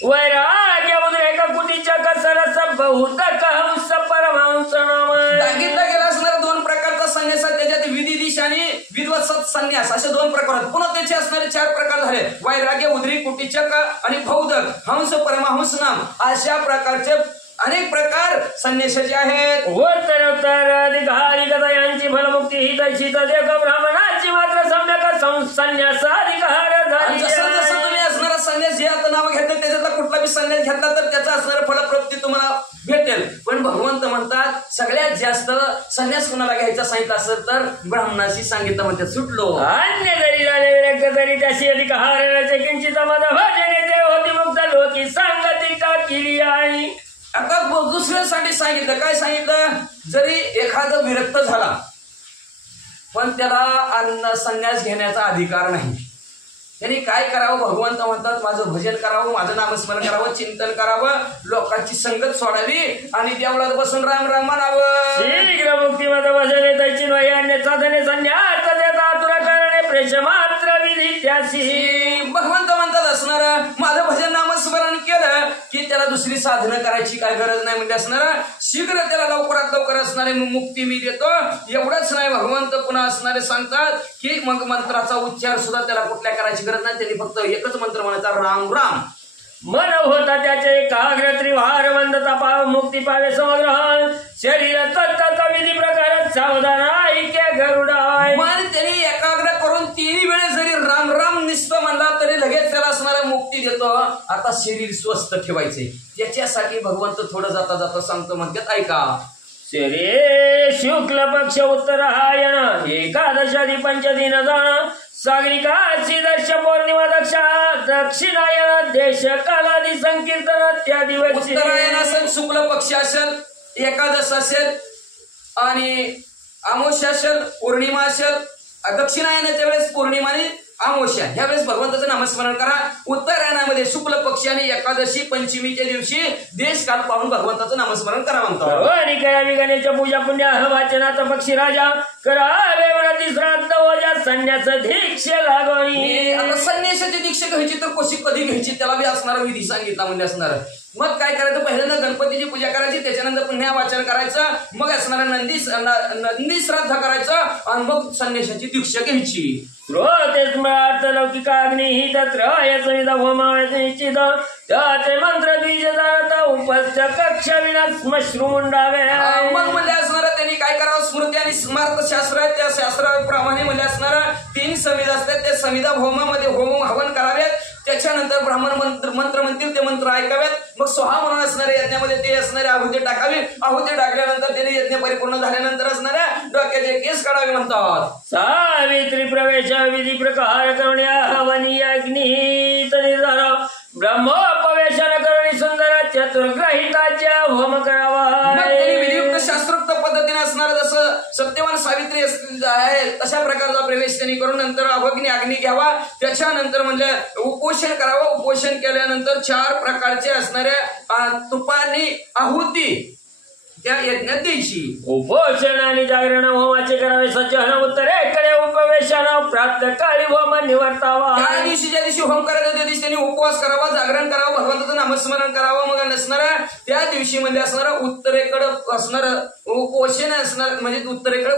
वैराग्य उद्रेक कुटीच्या कसरस बहुतक हंस परमहंस नाम. सांगितलं गेला असणारा 2 प्रकारचा संन्यास आहे. त्याच्यात विधिदिश आणि विद्वत संन्यास असे 2 प्रकार आहेत. पुन्हा त्याचे असणारे 4 प्रकार झाले. वैराग्य उद्रेक कुटीचक आणि बहुतक हंस परमहंस नाम अशा प्रकारचे अनेक प्रकार संन्यासाचे आहेत. उत्तरोत्तर अधिकारी यांची फलमुक्ती ही तशी देख ब्राह्मणाची मात्र सम्यक संन्यासाधिकार झाली. जसं जसं तुम्ही असणारा संन्यास जे आता नाव घेतलं त्याच्यातला कुठला बी संन्यास घेतला तर त्याचा असणारा फलप्राप्ती तुम्हाला भेटेल. पण भगवंत म्हणतात सगळ्यात जास्त संन्यास कुणाला घ्यायचा सांगितलं असेल तर ब्राह्मणाशी सांगितलं म्हणतात सुटलो. अन्य जरी झाले विरक्त तरी त्याशी अधिकार किंचित मद भजने ते होती मुक्त लोकी सांगती का केली आहे. आता दुसऱ्यासाठी सांगितलं. काय सांगितलं? जरी एखादा विरक्त झाला पण त्याला संन्यास घेण्याचा अधिकार नाही. त्यांनी काय करावं? भगवंत म्हणतात माझं भजन करावं, माझं नामस्मरण करावं, चिंतन करावं, लोकांची संगत सोडावी आणि देवळात बसून राम राम म्हणावं. शीघ्र मुक्तिमत भजने तैची नये अन्य साधने संन्यास देता आतुर करणे प्रेष मात्र विधी त्याशी. भगवंत म्हणतात असणार माझं भजन नामस्मरण केलं की त्याला दुसरी साधनं करायची काय गरज नाही म्हणजे असणार शीघ्र त्याला लवकरात लवकर असणारे मुक्ती मी देतो. एवढंच नाही भगवंत पुन्हा असणारे सांगतात की मग मंत्राचा उच्चार सुद्धा त्याला कुठल्या करायची गरज नाही. त्यांनी फक्त एकच मंत्र म्हणायचा राम राम. मन होता त्याचे एकाग्र त्रिवार मंदता पाव मुक्ती पावे समग्र शरीर तत्त विधी प्रकार सावधान ऐक्य गरुडाय. मन त्यांनी एकाग्र करून 3 वेळेस जरी राम राम निस्तं म्हणला तरी लगेच त्याला असणारा मुक्ती देतो. आता शरीर स्वस्थ ठेवायचे त्याच्यासाठी भगवंत थोडं जाता जाता सांगतो म्हणतात ऐका. शरे शुक्ल पक्ष उत्तरायण एकादशादी पंचदिन जाण सागरिकाची दर्श पौर्णिमा दक्षिणायन देश कालादी संकीर्तन त्या दिवशी. उत्तरायण असेल, शुक्ल पक्ष असेल, एकादश असेल आणि अमावस्या असेल, पौर्णिमा असेल. दक्षिणायनाच्या वेळेस पौर्णिमा आणि अमावस्या ह्या वेळेस भगवंताचं नामस्मरण करा. उत्तरायणामध्ये शुक्ल पक्ष आणि एकादशी पंचमीच्या दिवशी देश काल पाहून भगवंताचं नामस्मरण करा म्हणतो. आणि करावी गणेश पूजा पुण्य वाचनाचा पक्षी राजा करावे व्रती श्राद्ध ओजा संन्यास दीक्षा लागोनी. आता संन्यासाची दीक्षा घ्यायची तर कधी घ्यायची त्याला बी असणारा विधी सांगितला म्हणजे असणार. मग काय करायचं? पहिल्यांदा गणपतीची पूजा करायची, त्याच्यानंतर पुण्य वाचन करायचं, मग असणारा नंदी श्राद्ध करायचं आणि मग संन्यासाची दीक्षा घ्यायची. रोतेच अर्थ लौकिका अग्नी ही तत्र संहिता होमाचे निश्चित त्याचे मंत्र बीज जाता उपस्थ कक्ष विना श्मश्रुमुंडावे. मग म्हणजे असणार त्यांनी काय करावं? स्मृती आणि स्मार्त शास्त्र आहे त्या शास्त्राप्रमाणे म्हणजे असणार 3 संविधा असतात. त्या संविधा होमामध्ये होम हवन करावेत. त्याच्यानंतर ब्राह्मण मंत्र म्हणतील ते मंत्र ऐकावेत. मग सोहा म्हणून असणाऱ्या यज्ञामध्ये ते असणारे आहुती टाकावी. आहुती टाकल्यानंतर त्याने यज्ञ परिपूर्ण झाल्यानंतर असणाऱ्या डोक्याचे केस काढावे म्हणतात. सावित्री प्रवेश विधी प्रकार करणे हवनी अग्नित निर्धार ब्रह्मोपवेशन करणे सुंदर चतुर्ग्रहिताच्या होम करावा. विधियुक्त शास्त्रोक्त पद्धतीने असणार जसं सत्यवान सावित्री आहे तशा प्रकारचा प्रवेश त्यांनी करून नंतर अग्नी घ्यावा. त्याच्यानंतर म्हणजे उपोषण करावं. उपोषण केल्यानंतर 4 प्रकारचे असणाऱ्या तुपानी आहुती त्या यज्ञात द्यायची. उपोषण आणि जागरण होमाचे करावे. सज्जन उत्तरेकडे उपवेशन प्राप्त काळी होम निवर्तावा. त्या दिवशी ज्या दिवशी होम करायचं त्या दिवशी त्यांनी उपवास करावा, जागरण करावं, भगवंताचं नामस्मरण करावं. मग नसणारा त्या दिवशी म्हणजे असणारा उत्तरेकडे असणार उपोषण असणार म्हणजे उत्तरेकडे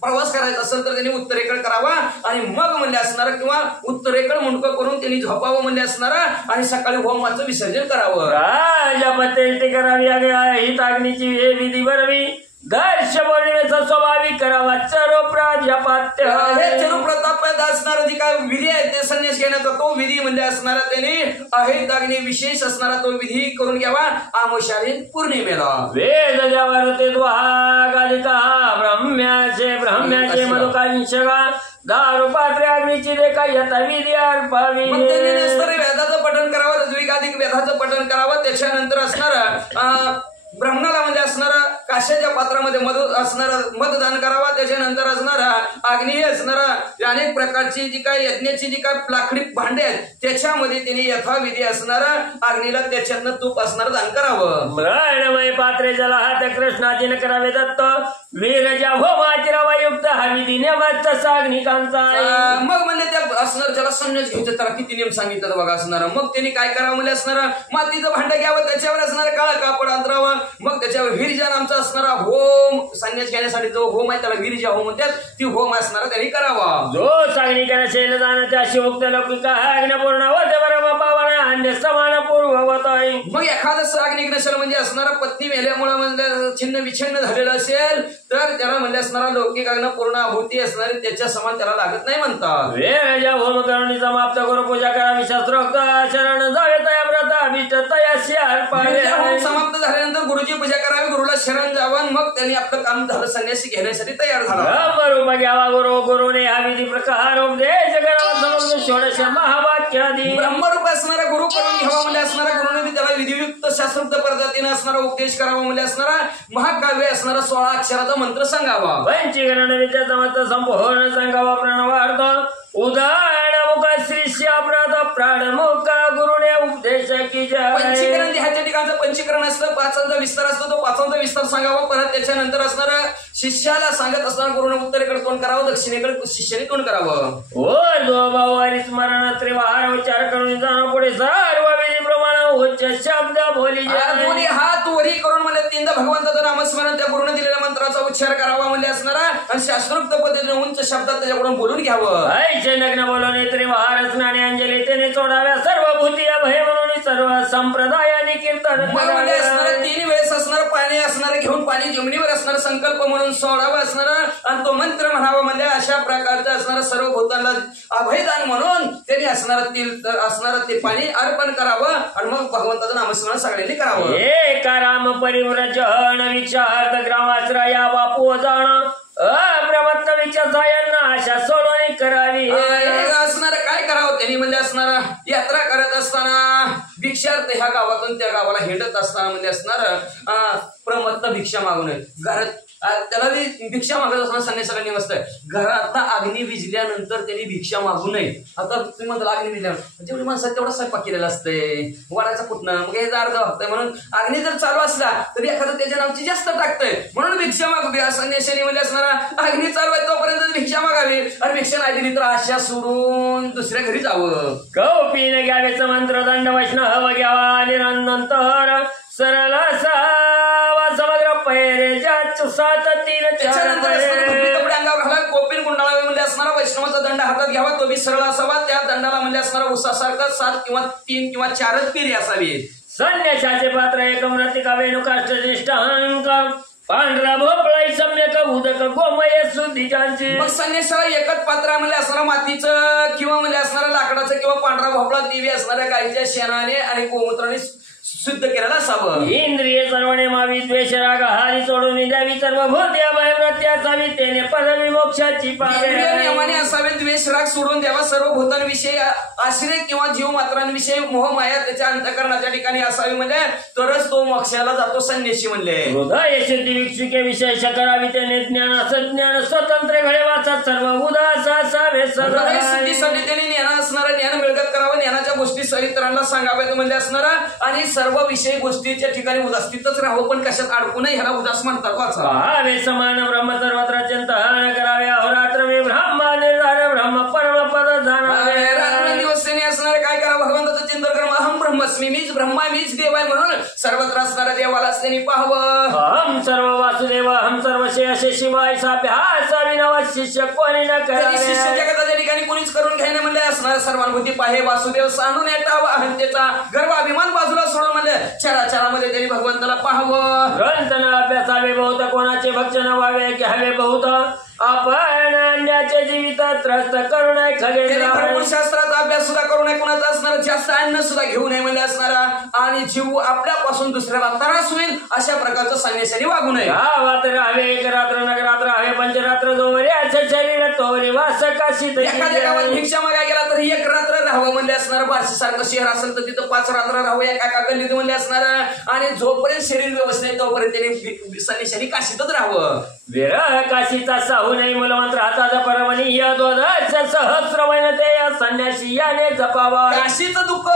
प्रवास करायचा असेल तर त्यांनी उत्तरेकडे करावा आणि मग म्हणजे असणारा किंवा उत्तरेकडे मुंडकं करून त्यांनी झोपावं म्हणजे असणारा आणि सकाळी होमाचं विसर्जन करावं. राजपत्य करावी हित अग्नीची विधी बरवी दर्श पौर्णिमेचा स्वाभाविक करावा. चरो प्राजापात्य हे चरो प्रताप असणारा जी काय विधी आहे ते संन्यास घेण्याचा तो विधी म्हणजे असणारा त्यांनी अहित अग्नी विशेष असणारा तो विधी करून घ्यावा. अमावस्या पौर्णिमेला वेद ज्यावर वाघालिका ब्रह्म्याचे मधुकांशगा दारू पात्रे अग्नीची रेखा यथा विधी अर्पावी. वेदाचं पठण करावं, द्विकाधिक वेदाचं पठण करावं. त्याच्यानंतर असणारा ब्राह्मणाला म्हणजे असणारा काश्याच्या पात्रामध्ये मध असणारा मतदान करावा. त्याच्या अग्नी असणारा अनेक प्रकारची जी काय यज्ञाची जी काय लाकडी भांडे आहेत त्याच्यामध्ये त्यांनी यथाविधी असणारा अग्नीला त्याच्यातनं तूप असणार दान करावं. मृण्मय पात्रे जला हात कृष्णाजीन करावे दत्त वीरजा होमाची रवायुक्त हा विधी नेमच तसा अग्निकांचा मग म्हणले त्या असणार ज्याला संन्यास घ्यायचं त्याला किती नियम सांगितलं बघा असणार. मग त्यांनी काय करावं म्हणजे असणार मातीचं भांड घ्यावं त्याच्यावर असणार काळा कापड अंतरावं मग त्याच्यावर वीरजा नामचा असणारा होम संन्यास घेण्यासाठी जो होम आहे त्याला वीरजा होम म्हणतात ती होम असणारा त्यांनी करावा. जो अग्निकाला शैल जाण त्या शिवोक्त लौकिका अग्नपूर्ण होते बरोबर पावन अन्य समान पूर्ववत आहे. मग एखादं अग्निक नसेल म्हणजे असणारा पत्नी मेल्यामुळे म्हणजे छिन्न विछिन्न झालेलं असेल तर त्याला म्हणजे असणारा लौकिक अग्न पूर्ण आहुती असणारी त्याच्या समान त्याला लागत नाही म्हणतात. वेळच्या होम करुणी समाप्त करू पूजा करावी शास्त्रोक्त शरण जावे तया व्रत अभिष्ट तयाशी अर्पणे. समाप्त झाल्यानंतर गुरुची पूजा करावी गुरुला शरण जावं मग त्यांनी आपलं काम झालं संन्यासी घेण्यासाठी तयार झाला. ब्रह्मरूप घ्यावा गुरु गुरुने हा विधी प्रकार उपदेश करावा समज षोडश महावाक्यादी. ब्रह्मरूप असणारा गुरु करून घ्यावा म्हणजे असणारा गुरुने त्याला विधियुक्त शास्त्रोक्त पद्धतीने असणारा उपदेश करावा म्हणजे असणारा महाकाव्य असणारा 16 अक्षराचा मंत्र सांगावा. पंचीकरण विद्याचा मत संपूर्ण सांगावा प्रणवार्थ उदाहरण मुख श्री अपराध प्राणमुख गुरुने उपदेश की जय. पंचीकरण ह्याच्या ठिकाणचं पंचीकरण असतं पाचांचा विस्तार असतो तो पाचांचा विस्तार सांगावा परत त्याच्यानंतर असणार शिष्याला सांगत असताना गुरुने उत्तरेकडे तोंड करावं दक्षिणेकडे शिष्याने तोंड करावं. ओ दो भाऊ आणि स्मरण त्रिवार उच्चार करून जाणं पुढे सर्व विधीप्रमाणे उच्च शब्द बोली दोन्ही हात वरी करून म्हणजे तीनदा भगवंताचं नामस्मरण त्या गुरुने दिलेल्या मंत्राचा उच्चार करावा म्हणजे असणारा आणि शास्त्रोक्त पद्धतीने उंच शब्दात त्याच्याकडून बोलून घ्यावं. लग्न बोलवणे त्रिवार स्नाने अंजली त्याने सोडाव्या सर्व भूती अभय म्हणून सर्व संप्रदायाने कीर्तन 3 वेळेस असणार पाणी असणार घेऊन पाणी जमिनीवर असणार संकल्प म्हणून सोडावं असणार आणि तो मंत्र म्हणावा म्हणजे अशा प्रकारचं असणार सर्व भूतांना अभयदान म्हणून त्यांनी असणार ते पाणी अर्पण करावं आणि मग भगवंताचं नामस्मरण सगळ्यांनी करावं. एका राम परिव्रजन विचार ग्रामाश्रया बापू जाण अप्रमत्त विचारांना आशा सोडवणी करावी. असणार काय करावं त्यांनी म्हणजे असणार यात्रा करत असताना भिक्षार्थ ह्या गावातून त्या गावाला हिंडत असताना म्हणजे असणार प्रमत्त भिक्षा मागू नये. घरात त्याला भिक्षा मागत असताना संन्यासाला निवस्त आहे घरात अग्नी विजल्यानंतर त्यांनी भिक्षा मागू नये. आता तुम्ही म्हणता अग्नी विजल्यानंतर जेवढी माणसात तेवढा स्वयंपाक केलेला असतंय वडाचा फुटणं मग हे अर्ध वागतंय म्हणून अग्नी जर चालू असला तरी एखादं त्याच्या नावची जास्त टाकतंय म्हणून भिक्षा मागू संन्यासाने म्हणजे असणारा अग्नी चालू आहे तोपर्यंत भिक्षा मागावी आणि भिक्षा नाही दिली तर आशा सोडून दुसऱ्या घरी जावं. कौपीन घ्यावेच मंत्र दंड वैष्णव घ्यावा आणि नंतर सरळ समग्र पैरे सात 3 कपडे अंगावर घाला कोपीन गुंडाळावे म्हणजे असणारा वैष्णवाचा दंड हातात घ्यावा तो बी सरळ असावा त्या दंडाला म्हणजे असणारा उसासारखा 7 किंवा 3 किंवा 4 पिरी असावी. संन्यासाचे पात्र एकमृतिका वेणुकाष्टनिष्ठांक पांढरा भोपळा सम्यक उदक गोमय शुद्धीचांची. मग संन्यासाला एकच पात्र म्हणजे असणारा मातीचं किंवा म्हणजे असणारा लाकडाचं किंवा पांढरा भोपळा दिवी असणाऱ्या गायीच्या शेणाने आणि गोमूत्राने शुद्ध केलेला असावं. इंद्रिय सर्वणे मावी द्वेष राग हारी सोडून द्यावी सर्व भूती अभय असावी त्याने पदवी मोक्षाची नियमाने असावे द्वेष राग सोडून द्यावा सर्व भूतांविषयी आश्रय किंवा जीव मात्रांविषयी मोह माया त्याच्या अंतकरणाच्या ठिकाणी असावी म्हणजे तरच तो मोक्षाला जातो संन्यासी म्हणले. हृदय शुद्धी विक्षिके विषय करावी त्याने ज्ञान असज्ञान स्वतंत्र घडे वाचत सर्व उदास असावे. शुद्धीसाठी त्याने ज्ञान असणारा ज्ञान मिळकत करावं ज्ञानाच्या गोष्टी सरित्रांना सांगाव्यात म्हणजे असणारा आणि सर्व विषय गोष्टीच्या ठिकाणी उदासीतच राहावं पण कशात अडकू नये ह्याला उदास म्हणतात. वाचा समान ब्रह्म सर्वत्र चिंतन करावे अहोरात्र मी ब्रह्म निर्धार ब्रह्म परमपद जाणावे. रात्र दिवस त्यांनी असणारे काय करावं भगवंताचं चिंतन करा. अहम ब्रह्मस्मी मीच ब्रह्मा मीच देव आहे म्हणून सर्वत्र असणाऱ्या देवाला त्यांनी पाहावं. अहम सर्व वासुदेव अहम सर्व असे शिवाय साभ्यास विनव शिष्य कोणी न करावे. शिष्य जगताच्या ठिकाणी कोणीच करून घ्यायला म्हणले असणाऱ्या सर्वांभूती पाहे वासुदेव सांडून येतावा अहंतेचा गर्व अभिमान बाजूला सोडून म्हणले चराचरामध्ये त्यांनी भगवंताला पाहावं. ग्रंथ न अभ्यासावे बहुत कोणाचे भक्षण व्हावे घ्यावे बहुत आपण अन्याचे जीवित त्रस्त करू नये खगेंद्र. शास्त्राचा अभ्यास सुद्धा करू नये, कुणाचा असणारा जास्त अन्न सुद्धा घेऊ नये म्हणजे असणारा, आणि जीव आपल्यापासून दुसऱ्याला त्रास होईल अशा प्रकारचं संन्यासाने वागू नये. गावात राहावे एक रात्र नगरात राहावे पंचरात्र जोवरे असं शरीर तोवरे वास काशी. एखाद्या गावात भिक्षा मागायला गेला तर एक रात्र राहावं म्हणजे असणार, बार्शी सारखं शहर असेल तर तिथं 5 रात्र राहावं एका गल्लीत म्हणजे असणार, आणि जोपर्यंत शरीर व्यवस्थित तोपर्यंत त्याने संन्यासाने काशीतच राहावं. विरह काशीचा साहू नाही मूलमंत्र हाताचा परमणी सहस्रवण ते संन्यासी याने जपावा. काशीचं दुःख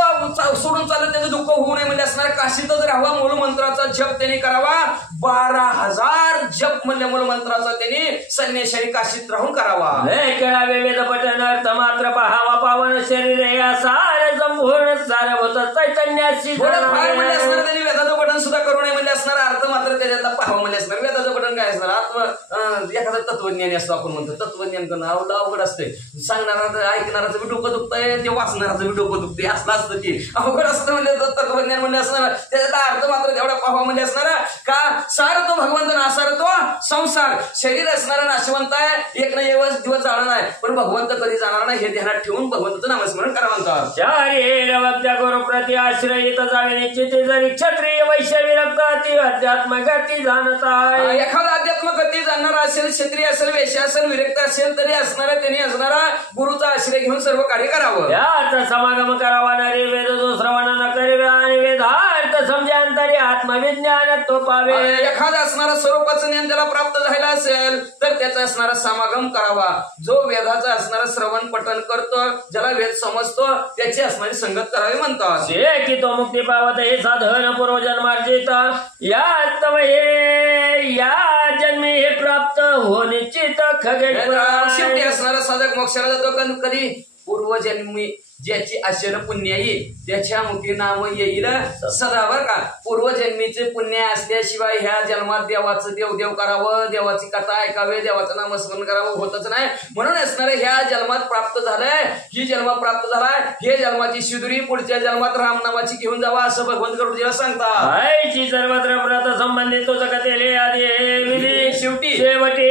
सोडून चाललं त्याचं दुःख होऊ नये म्हणजे असणार, काशीतच राहावा. मूलमंत्राचा जप त्याने करावा. 12,000 जप म्हणजे मूलमंत्राचा त्याने संन्यासाने काशीत राहून करावा. खेळावे वेद पठन अर्थ मात्र पहावा पावन शरीर या सार संपूर्ण सारभूत चैतन्याशी. म्हणजे असणार त्यांनी वेदाचं पठण सुद्धा करू नये म्हणजे असणार, अर्थ मात्र त्याच्यातला पाहावा म्हणजे असणार. वेदाचं पठण काय असणार, एखादा तत्वज्ञानी असतो, आपण म्हणतो तत्वज्ञान करणं अवघड असते. सांगणारा ऐकणाराचं बी डोकं दुखतंय, ते वाचणाराचं बी डोकं दुखतंय, असलं असतं की अवघड असतं म्हणजे तत्वज्ञान म्हणजे असणार. त्याच्यातला अर्थ मात्र तेवढा पाहावा म्हणजे असणार का, सार तो भगवंत नासार तो संसार. शरीर असणारा नाशवंत आहे, एक ना दिवस जाणार आहे, पण भगवंत कधी जाणार नाही हे ध्यानात ठेवून भगवंताचं नामस्मरण करा म्हणतात. चार्य गुरु प्रति आश्रयित जावे निश्चित जरी क्षत्रिय वैश्य विरक्त अति अध्यात्म गती जाणता. एखादा अध्यात्म गती जाणणारा असेल, क्षत्रिय असेल, वैश्य असेल, विरक्त असेल तरी असणारा त्यांनी असणारा गुरुचा आश्रय घेऊन सर्व कार्य करावं. त्यात समागम करावा नरे वेद जो श्रवण न करेवे आणि वेदार्थ समजांतरी आत्मविज्ञान तो पावे. एखादा असणारा स्वरूपाचं ज्ञान त्याला प्राप्त झालेला असेल तर त्याचा असणारा समागम करावा. जो वेदाचा असणारा श्रवण पठण करतो, ज्याला वेद समजतो त्याची असणारी संगत करावी म्हणतात. की तो मुक्ती पावत हे साधन पूर्वजन्मार्जित यात हे या जन्मी हे प्राप्त हो निश्चित खगे. शेवटी असणारा साधक मोक्षाला जातो कधी पूर्वजन्मी ज्याची आचरण पुण्य येईल त्याच्या मुखी नाम येईल सदा. बर का, पूर्वजन्मीचे पुण्य असल्याशिवाय ह्या जन्मात देवाचं देवदेव करावं, देवाची कथा ऐकावे, देवाचं नामस्मरण करावं होतच नाही. म्हणून असणारे ह्या जन्मात प्राप्त झालंय, ही जन्म प्राप्त झालाय, हे जन्माची शिदुरी पुढच्या जन्मात रामनामाची घेऊन जावा असं भगवंत गरुडजीला सांगतात. सर्वत्र व्रत संबंधित तो जगतेले आधी शेवटी शेवटी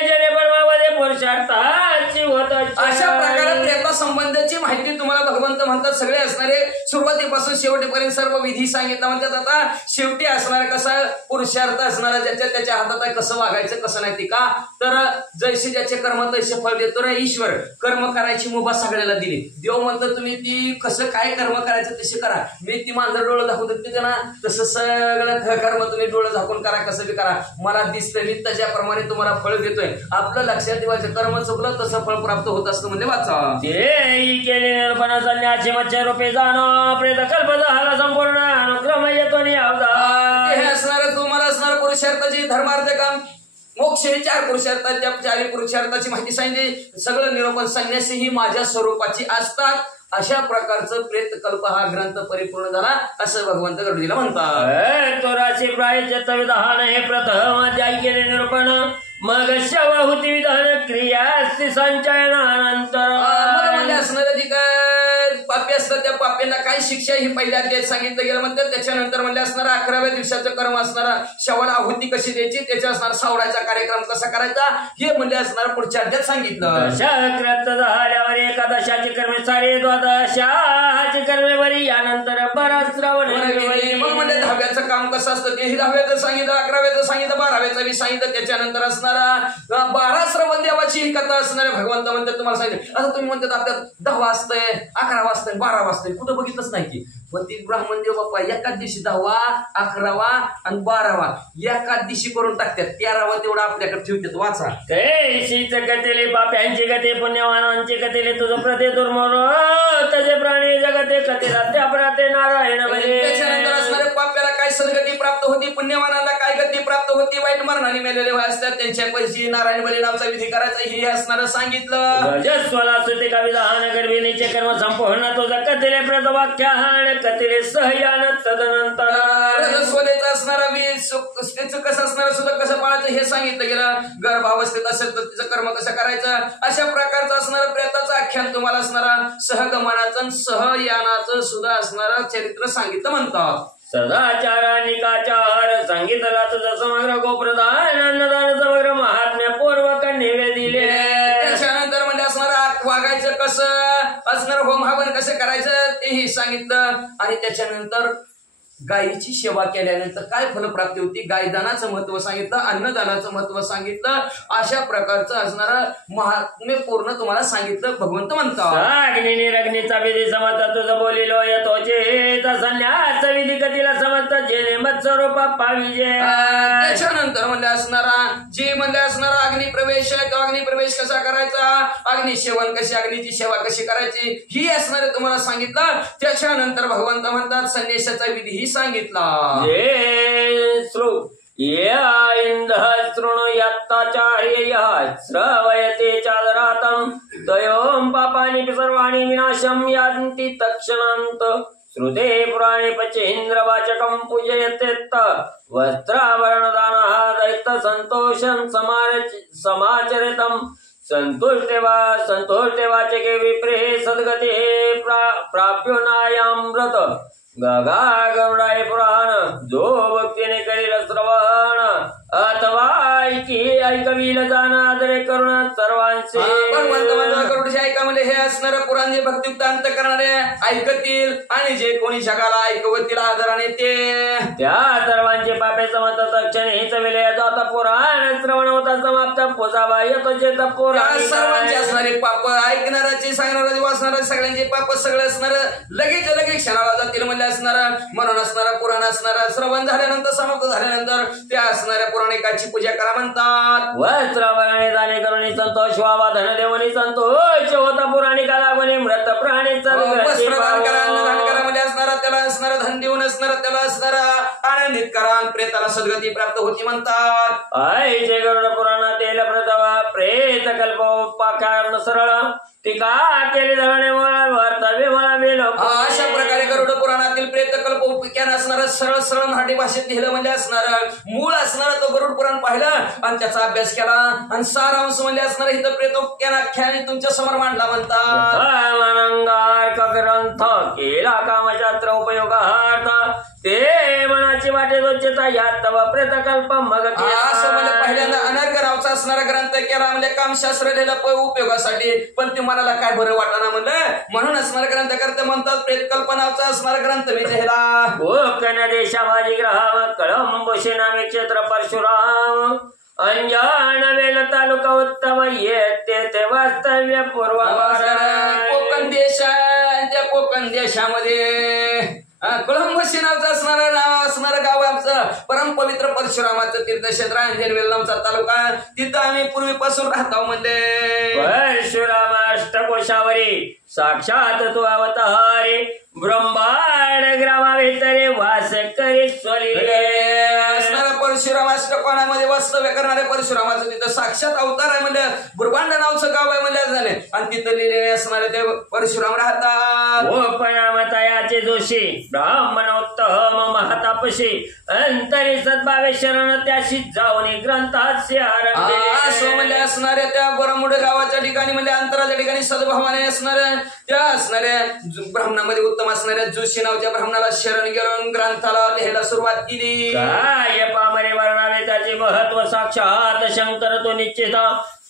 जने परमामध्ये पुरुषार्थाची होत. अशा प्रकारे प्रेता संबंधाची माहिती तुम्हाला भगवंत म्हणतात. सगळे असणारे सुरुवातीपासून शेवटीपर्यंत सर्व विधी सांगितलं म्हणतात. आता शेवटी असणारा कसा पुरुषार्थ असणारा त्याच्या हातात आहे, कसं वागायचं कसं नाही. ती का तर जैसे ज्याचे कर्म तैसे फळ देतो रे ईश्वर. कर्म करायची मुभा सगळ्याला दिली. देव म्हणतो तुम्ही ती कसं काय कर्म करायचं तसे करा. मी ती मांजर डोळं दाखवून देते त्यांना, तसं सगळं कर्म तुम्ही डोळं झाकून करा, कसं बी करा. मला दिसतं मी त्याच्याप्रमाणे तुम्हाला फळ देतोय. आपलं लक्षात ठेवायचं, कर्म चुकलं तसं फळ प्राप्त होत असतं म्हणजे वाचा. संन्यासी मच्छर रूपे जाणो प्रेत कल्प झाला संपूर्ण अनुक्रम येतो हे असणार तुम्हाला असणार पुरुषार्थाची धर्मार्थ काम मोक्ष हे 4 पुरुषार्थात, त्या 4 पुरुषार्थाची माहिती सांगितली. सगळं निरूपण संन्यासी ही माझ्या स्वरूपाची असतात. अशा प्रकारचं प्रेत कल्प हा ग्रंथ परिपूर्ण झाला असं भगवंत गरुडजीला म्हणतात. तो राशी प्रायश्चित्त विधान हे प्रथम अध्याय केले निरूपण, मग शवहुती विधान क्रिया संचयनानंतर म्हणजे असणाऱ्या जी काय पापी असतात त्या पाप्यांना काय शिक्षा ही पहिल्या अध्यायात सांगितलं गेलं म्हणतात. त्याच्यानंतर म्हणजे असणारा 11व्या दिवसाचं कर्म असणारा श्रवण आहुती कशी द्यायची, त्याच्या असणारा सावडाचा कार्यक्रम कसा करायचा हे म्हणजे असणारा पुढच्या अध्यायात सांगितलं. शक्रत झाल्यावर एकादशाची कर्मे सारे द्वादशाची कर्मे बरी यानंतर बराच श्रवण. मग म्हणजे 10व्याचं काम कसं असतं तेही 10व्याचं सांगितलं, 11व्याचं सांगितलं, 12व्याचं बी सांगितलं. त्याच्यानंतर असणारा 12 श्रवण देवाची ही कथा असणारे भगवंत म्हणतात तुम्हाला सांगितलं. आता तुम्ही म्हणतात आपल्यात 10 वाजतंय, 11 वाजतंय, 12 वाजतंय, कुठं बघितलंच नाही की. पण ती ब्राह्मण देव बाप्पा एकाच दिवशी 10वा, 11वा आणि 12वा एकाच दिवशी करून टाकतात. 13वा तेवढा आपल्याकडे ठेवतात. वाचा. शीच गतीले पाप्यांची गती पुण्यवानांची गतीले तुझं प्रति दुर्मोर तसे प्राणी जगते कथेला त्या प्रते नारायण. त्याच्यानंतर असणारे पाप्याला काय सद्गती प्राप्त होती, पुण्यवानाला काय गती प्राप्त होती, वाईट मरणाने मेलेले असतात त्यांच्या पैशी नारायण बली नामचा विधी करायचा हे असणारं सांगितलं. जस्वला सुते का विधान गर्भिणीचे कर्म संपूर्ण तुझं कथेले प्रत वाक्यान कथेले सहयान तदनंतर रजस्वलेचं असणारा त्याचं कसं असणार सुद्धा कसं पाळायचं हे सांगितलं गेलं. गर्भावस्थेत असेल तर तिचं कर्म कसं करायचं अशा प्रकारचं असणारं प्रेताचं आख्यान तुम्हाला असणारा सहगमनाचं सहयानाचं सुद्धा असणारं चरित्र सांगितलं म्हणतात. सदाचार निकाचार सांगितला तुझं समग्र गोप्रदान अन्नदान समग्र महात्म्य पूर्वक निवेदिले. त्याच्यानंतर म्हणजे असणारा वागायचं कसं असणार होम हवन कसं करायचं तेही सांगितलं. आणि त्याच्यानंतर गायीची सेवा केल्यानंतर काय फलप्राप्ती होती, गायदानाचं महत्व सांगितलं, अन्नदानाचं महत्व सांगितलं. अशा प्रकारचं असणारं महात्म्य पूर्ण तुम्हाला सांगितलं भगवंत म्हणतात. अग्निचा विधी समजता तुझं बोलिलो येतोचे संन्यास विधी कधीला समजता जे मत स्वरूप पाविजे. त्याच्यानंतर म्हणले असणारा जे म्हणले असणारा अग्निप्रवेश आहे, तो अग्निप्रवेश कसा करायचा, अग्निसेवन कशी, अग्नीची सेवा कशी करायची ही असणारे तुम्हाला सांगितलं. त्याच्यानंतर भगवंत म्हणतात संन्यासाचा विधी ही सांगितला. श्रवयते चादरातं तयों पापानि सर्वाणि विनाशं यान्ति तत्क्षणान्त. श्रुते पुराणे पचेन्द्रवाचकं पूजयतेत्त वस्त्राभरणदानः दैत्य संतोषं समाचरितं. संतुष्टे वाचके विप्रे सद्गते प्राप्यो नायामृत. गगा गरुडाय पुराण जो भक्तीने करील श्रवण अथवा ऐकवील जाण आदरे करुण सर्वांचे. गरुडचे ऐका म्हणजे हे असणार पुराण जे भक्तियुक्त अंत करणारे ऐकतील आणि जे कोणी जगाला ऐकवतील आदराने ते त्या सर्वांचे पापे समत तक्षणे हेच विलय जाता पुराण श्रवण होता समाप्त पोचावा येतो जे पुराण. सर्वांचे असणारे पाप ऐकणाराचे सांगणारा वाचणारा सगळ्यांचे पाप सगळे असणार लगेच क्षणाला जातील म्हणजे असणार. म्हणून असणारा पुराण असणारा श्रवण झाल्यानंतर समाप्त झाल्यानंतर त्या असणाऱ्या पुराणिकाची पूजा करा म्हणतात. वस्त्राभरणे दाने करुणी संतोष व्हावा धन देवनी संतोष होता पुराणिका लागून मृत प्राणी वस्त्रदान करा, अन्नदान करा म्हणजे असणारा त्याला असणारा धन देऊन असणारा त्याला असणारा आनंदित करा, प्रेताला सद्गती प्राप्त होती म्हणतात. ऐचे गरुड पुराणातील प्रथम प्रेत कल्पोपाकार सरळ टीका केली धरणे वर्तव्य मला मेलो. अशा प्रकारे गरुड पुराणातील प्रेतकल्प उपख्यान असणार सरळ सरळ मराठी भाषेत लिहिलं म्हणजे असणार मूळ असणार तो गरुड पुराण पाहिलं आणि त्याचा अभ्यास केला आणि सारांश म्हणजे असणार इथं प्रेतोपख्यान आख्यान तुमच्या समोर मांडला म्हणतात. ग्रंथ केला कामशास्त्र उपयोगार्थ ते मनाची वाटे दोचेचा यात प्रेतकल्प मग असं म्हणजे पहिल्यांदा अनर्घ नावचा असणारा ग्रंथ केला म्हणजे कामशास्त्र लिहिलं उपयोगासाठी, पण ते मनाला काय बरं वाटाना म्हणलं म्हणून असणारा ग्रंथ करते म्हणतात प्रेतकल्प नावचा असणारा ग्रंथ मी लिहिला. कोकण देशा माझी ग्रह कळंब नामे क्षेत्र परशुराम अंजन वेल तालुका उत्तम येते ते वास्तव्य पूर्व. कोकण देश त्या कोकण देशामध्ये कळंबशी नावचं असणारं नाव असणारं गाव आमचं परम पवित्र परशुरामाचं तीर्थक्षेत्र अंजनवेल नावचा तालुका. तिथं आम्ही पूर्वीपासून राहतो म्हणजे परशुराम अष्टकोशावरी साक्षात तू अवतारे ब्रह्मांड ग्रामाभितरे वास करी असणारा परशुराम अष्टकोणामध्ये वास्तव्य करणारे परशुरामाचं तिथं साक्षात अवतार आहे म्हणजे ब्रह्मांड नावचं गाव आहे म्हणजे झाले आणि तिथं लिहिलेले असणारे ते परशुराम राहतात. पणामतायाचे दोषी ब्राह्मणोत्तम महतापशी अंतरी सद्भावे शरण त्याशी जाऊन ग्रंथाचे असं म्हणजे असणाऱ्या त्या गोरमुड गावाच्या ठिकाणी म्हणजे अंतराच्या ठिकाणी सद्भावाने असणाऱ्या त्या असणाऱ्या ब्राह्मणामध्ये उत्तम असणाऱ्या जोशी नावच्या ब्राह्मणाला शरण गेलो ग्रंथाला लिहायला सुरुवात केली. काय पामरे वर्णावे त्याचे महत्व साक्षात शंकर तो निश्चित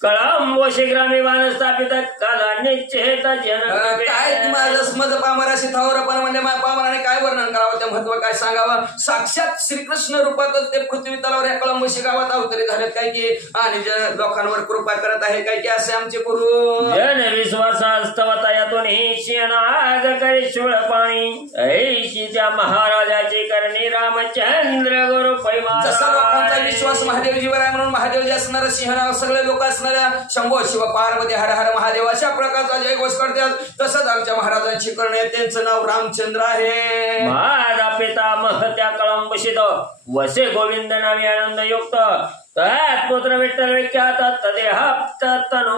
कळंब ग्रामी वान स्थापित काला निश्चित जन. काय माझं स्मद पामराशी थावरपण म्हणजे पामराने काय वर्णन करावं त्या महत्व काय सांगावं. साक्षात श्रीकृष्ण रूपातच ते पृथ्वी तलावर या कळंबशी गावात अवतरित झालेत काय की आणि लोकांवर कृपा करत आहे काय की असे आमचे गुरु. जन विश्वासास्तवता यातून शेनाद करे शुळ पाणी ऐशी त्या महाराजाची करणी रामचंद्र गुरु पैमा. जसा लोकांचा विश्वास महादेवजीवर आहे म्हणून महादेवजी असणार सिंहनाव सगळे लोक असणाऱ्या शंभो शिव पार्वती हर हर महादेव अशा प्रकारचा जय घोष करतात. तसंच आमच्या महाराजांची करणे त्यांचं नाव रामचंद्र आहे. माझा पितामह त्या कळंबशीत वसे गोविंद नावी आनंद युक्त पुत्र विठ्ठल विख्यात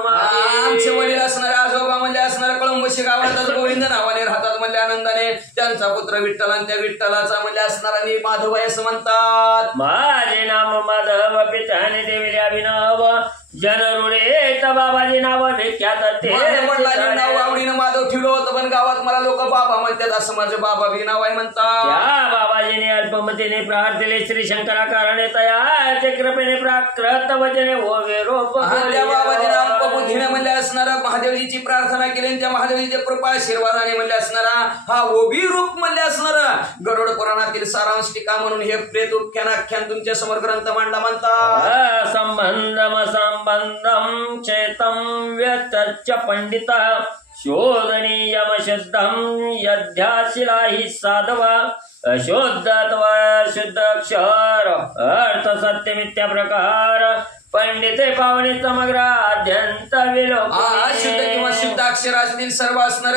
आमचे वडील असणारे आजोबा म्हणजे असणाऱ्या कळंबशी गावातच गोविंद नावाने राहतात म्हणजे आनंदाने. त्यांचा पुत्र विठ्ठल आणि त्या विठ्ठलाचा म्हणजे असणारा माधव आहे असं म्हणतात. माझे नाम माधव पिताने देविले अभिनव जनरुडे बाबाजी नाव विख्यात वडिलांनी नाव आवडीनं माधव ठेवलं होतं पण गावात मला लोक बाबा म्हणतात असं माझं बाबा बी नाव आहे म्हणतात. त्या बाबाजीने अल्पमतीने प्रार्थिले श्री शंकरा कारणे तयाचे कृपेने प्राकृत वचने होवे रोप. त्या बाबाजीने अल्पबुद्धीने म्हणजे असणार असणारा महादेवजीची प्रार्थना केली आणि त्या महादेवजीची कृपा आशीर्वादाने म्हणले असणारा हा ओबी रूप म्हणले असणारा गरुड पुराणातील सारांश टीका म्हणून हे प्रेत उख्यानाख्यान तुमच्या समोर ग्रंथ मांडला म्हणतात. संबंधम संबंधम चेतम व्यतच्च पंडिता शोधनीयम शुद्धम यध्याशिला हि साधवा अशुद्धत्व शुद्ध अक्षर अर्थ सत्यमित्या प्रकार पंडिते पावणे समग्र अध्यंत विलोक शुद्ध किंवा शुद्ध अक्षर असतील सर्व असणार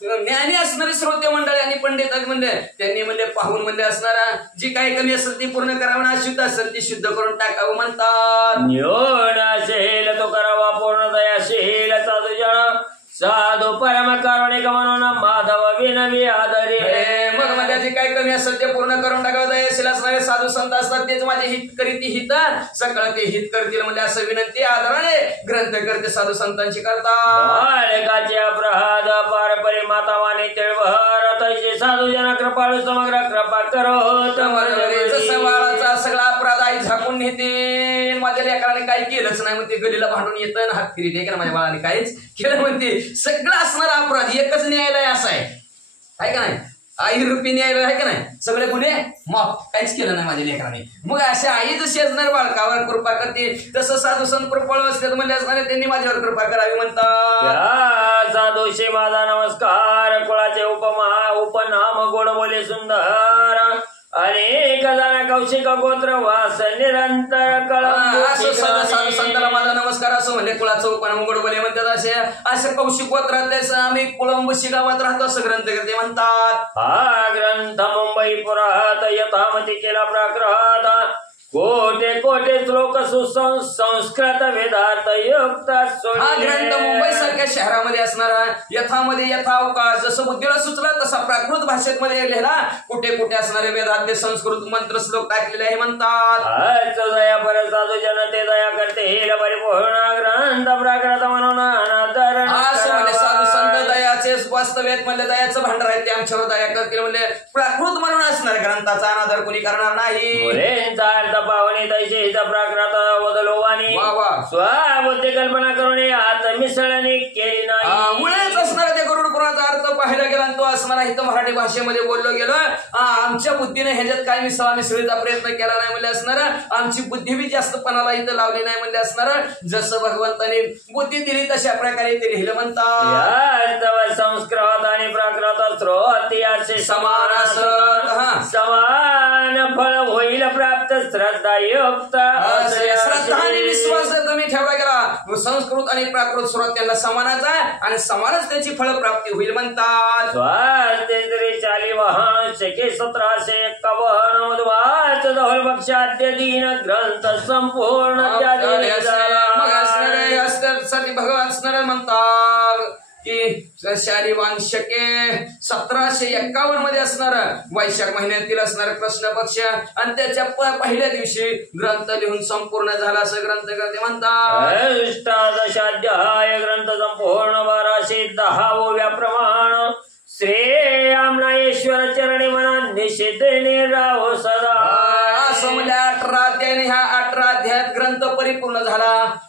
ज्ञानी असणारे श्रोते मंडळी आणि पंडित म्हणले त्यांनी म्हणले पाहून म्हणले असणारा जी काही कमी असेल ती पूर्ण करावं, अशुद्ध असेल ती शुद्ध करून टाकावं म्हणतात. न्यूनशील तो करावा पूर्ण दयाशील साधुजन साधू परम कारुणिक म्हणून माधव विनवी आदरी. मग मध्ये जे काही कमी असेल ते पूर्ण करून टाकावं. दयाशील असणारे साधू संत असतात तेच माझे हित करीती हित सगळं ते हित करतील म्हणजे असं विनंती आदराने ग्रंथ करते साधू संतांची करतात. बालकाचे अपराध पारपरी मातावाने तिळभर तैसे साधूजन कृपाळू समग्र कृपा करो. जसं बाळाचा सगळा अपराध आई झाकून नेते माझ्या लेकराने काही केलंच नाही म्हणते गलीला भांडून येतं हात फिरी दे की ना माझ्या बाळाने काहीच केलं म्हणते. सगळं असणारा अपराध एकच न्यायालय असं आहे का नाही, आई रूपी न्यायालय आहे का नाही, सगळे गुन्हे माफ काहीच केलं नाही माझ्या लेकराने. मग अशा आई जशी असणार बाळकावर कृपा करते तसं साधू संत कृपाळू असतात म्हणजे असणारे त्यांनी माझ्यावर कृपा करावी म्हणतात. साधूशी माझा नमस्कार कुळाचे उपनाम गोड बोले सुंदर अनेक जण कौशिक गोत्र वास निरंतर साधू संताला माझा नमस्कार असं म्हणले कुळाचं उपनाम गोड बोले म्हणतात. असे कौशिक गोत्रात आम्ही कुळंबशी गावात राहतो असं ग्रंथ करते म्हणतात. हा ग्रंथ मुंबई पुरात यथामती केला प्राकृत कोटे कोटे श्लोक सुसंस्कृत वेदार्थ युक्त. हा ग्रंथ मुंबई सारख्या शहरामध्ये असणारा यथामध्ये यथावकाश जसं बुद्धीला सुचला तसा प्राकृत भाषेत मध्ये लिहिला कुठे कुठे असणारे वेदांत संस्कृत मंत्र श्लोक टाकलेले आहे म्हणतात. दया पर साधू जनते दया करते हे परिपूर्ण ग्रंथ प्राकृत म्हणून साधू संत दयाचे वास्तव्यात म्हणले दयाचं भांडार आहे ते आमच्यावर दया करतील म्हणजे प्राकृत म्हणून असणार ग्रंथाचा अनादर कोणी करणार नाही. पावणे तैसे हिचा प्राकृत वदलोवानी स्वबुद्धी कल्पना करून आत मिसळणी केली नाही. मुळेच असणार ते गरुड पुराणाचा अर्थ पाहायला गेला तो असणार इथं मराठी भाषेमध्ये बोललो गेलं आमच्या बुद्धीने ह्याच्यात काय मिसळीचा प्रयत्न केला नाही म्हणजे असणार आमची बुद्धी बी जास्त पणाला इथं लावली नाही म्हणजे असणार जसं भगवंताने बुद्धी दिली तशा प्रकारे ते लिहिलं म्हणतात. संस्कृत आणि प्राकृत स्रोत याचे समान फळ होईल प्राप्त श्रद्धायुक्त. श्रद्धा आणि विश्वास तुम्ही ठेवला गेला संस्कृत आणि प्राकृत स्रोत त्यांना समानाच आहे आणि समानच त्याची फळप्राप्ती होईल म्हणतात. चाली वाहन शके 1751 मधवाच धवल पक्षाद्य दीन ग्रंथ संपूर्ण साठी भगवान असणार म्हणतात की शालिवान शके 1751 मध्ये असणार वैशाख महिन्यातील असणार कृष्ण पक्ष आणि त्याच्या पहिल्या दिवशी ग्रंथ लिहून संपूर्ण झाला असं ग्रंथ करते म्हणतात. अष्टादशाध्याय ग्रंथ संपूर्ण 1210 प्रमाण श्रेयामनाश्वर चरणी मना निषेधने राहो सदा. असं म्हणजे 18 अध्यायाने ह्या 18 अध्यायात ग्रंथ परिपूर्ण झाला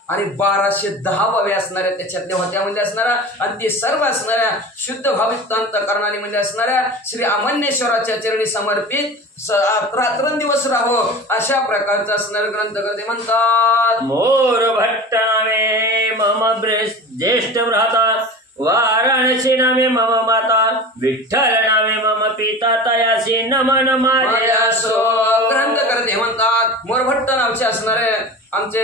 आणि 1210 असणाऱ्या त्याच्यातल्या होत्या म्हणजे असणारा आणि ते सर्व असणाऱ्या शुद्ध भाविक अंतःकरणाने म्हणजे असणाऱ्या श्री अमन्येश्वराच्या चरणी समर्पित रात्रंदिवस राहो अशा प्रकारचा असणारा ग्रंथ करते म्हणतात. मोर भट्ट नामे मम ज्येष्ठ भ्राता वाराणसी नामे मम माता विठ्ठल नामे मम पिता तयासी नमन माझ्यासो. ग्रंथ करते म्हणतात. मोरभट्ट नावचे असणारे आमचे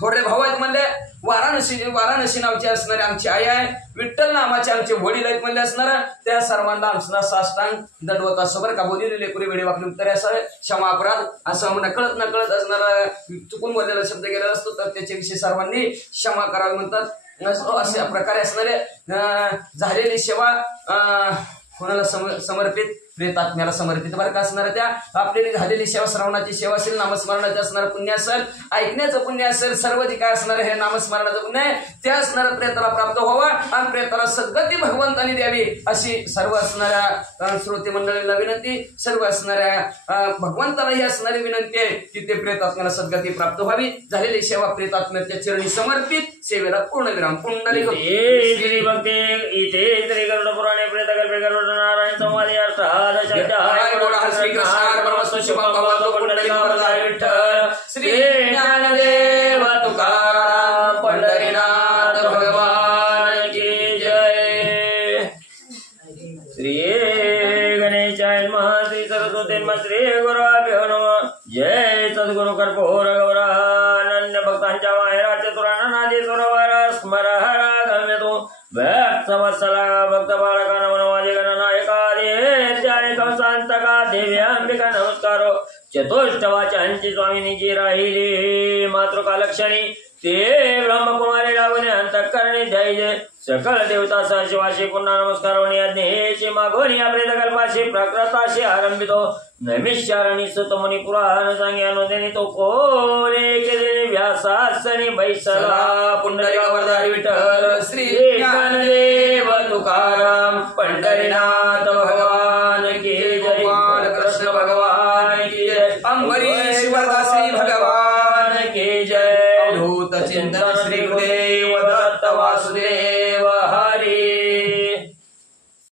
थोडे भाऊ आहेत म्हणले वाराणसी नावचे असणारे आमची आई आहे विठ्ठल नामाचे आमचे वडील आहेत म्हणले असणार त्या सर्वांना आमचा साष्टांग दंडवत असं बरं का बोललेले लेकरी वेळी वाकली उत्तरे असावे क्षमा अपराध असं नकळत नकळत असणारा चुकून बोललेला शब्द गेलेला असतो तर त्याच्याविषयी सर्वांनी क्षमा करावी म्हणतात. अशा प्रकारे असणारे झालेली सेवा कोणाला समर्पित प्रेतात्म्याला समर्पित बरं का असणार त्या आपल्याला झालेली सेवा श्रवणाची सेवा असेल, नामस्मरणाचे असणारं पुण्य असेल, ऐकण्याचं पुण्य असेल, सर्व जे काय असणार हे नामस्मरणाचं पुण्य आहे ते असणारं प्रेताला प्राप्त व्हावा आणि प्रेताला सद्गती भगवंतांनी द्यावी अशी सर्व असणाऱ्या श्रोते मंडळींना विनंती, सर्व असणाऱ्या भगवंताला ही असणारी विनंती आहे की ते प्रेतात्म्याला सद्गती प्राप्त व्हावी. झालेली सेवा प्रेतात्म्याच्या चरणी समर्पित, सेवेला पूर्णविराम. पुंडलिक श्री भक्ती इथे श्री गरुड पुराणे प्रेतकल्पे गरुड नारायण संवादे श्री ज्ञानदेव तुकाराम पंढरीनाथ भगवान की जय. श्री गणेशाय नमः. श्री सरस्वती नमः. श्री गुरुभ्यो नमः. जय सद्गुरु कर्पूर गौरानंद भक्तांच्या माहेरा चतुरानंदी सुरवर स्मर हरा गम्यतो भक्त वत्सला भक्त बाळका नवनवाजे गणनायका देत्याने कंसांतका देवी अंबिका नमस्कारो चतुष्टवाचांची स्वामिनीची राहिली मातृका लक्षणी ते ब्रह्मकुमारी लागून अंतःकरणी ध्यायचे सकल देवता सहशिवाशी पुन्हा नमस्कार हेची मागोनी या प्रेतकल्पाशी प्रकृताशी आरंभितो नैमिषारणी सुत मुनी पुराण सांग्यानुदेनी तो कोले केलेले व्यासासनी बैसला पुंडलिक वरदारी विठ्ठल श्री ज्ञानदेव तुकाराम पंढरीनाथ भगवान की जय. कृष्ण भगवान की जय. अंबरीश वरदासी भगवान की जय. अवधूत चिंतन श्री गुरुदेव दत्त वासुदेव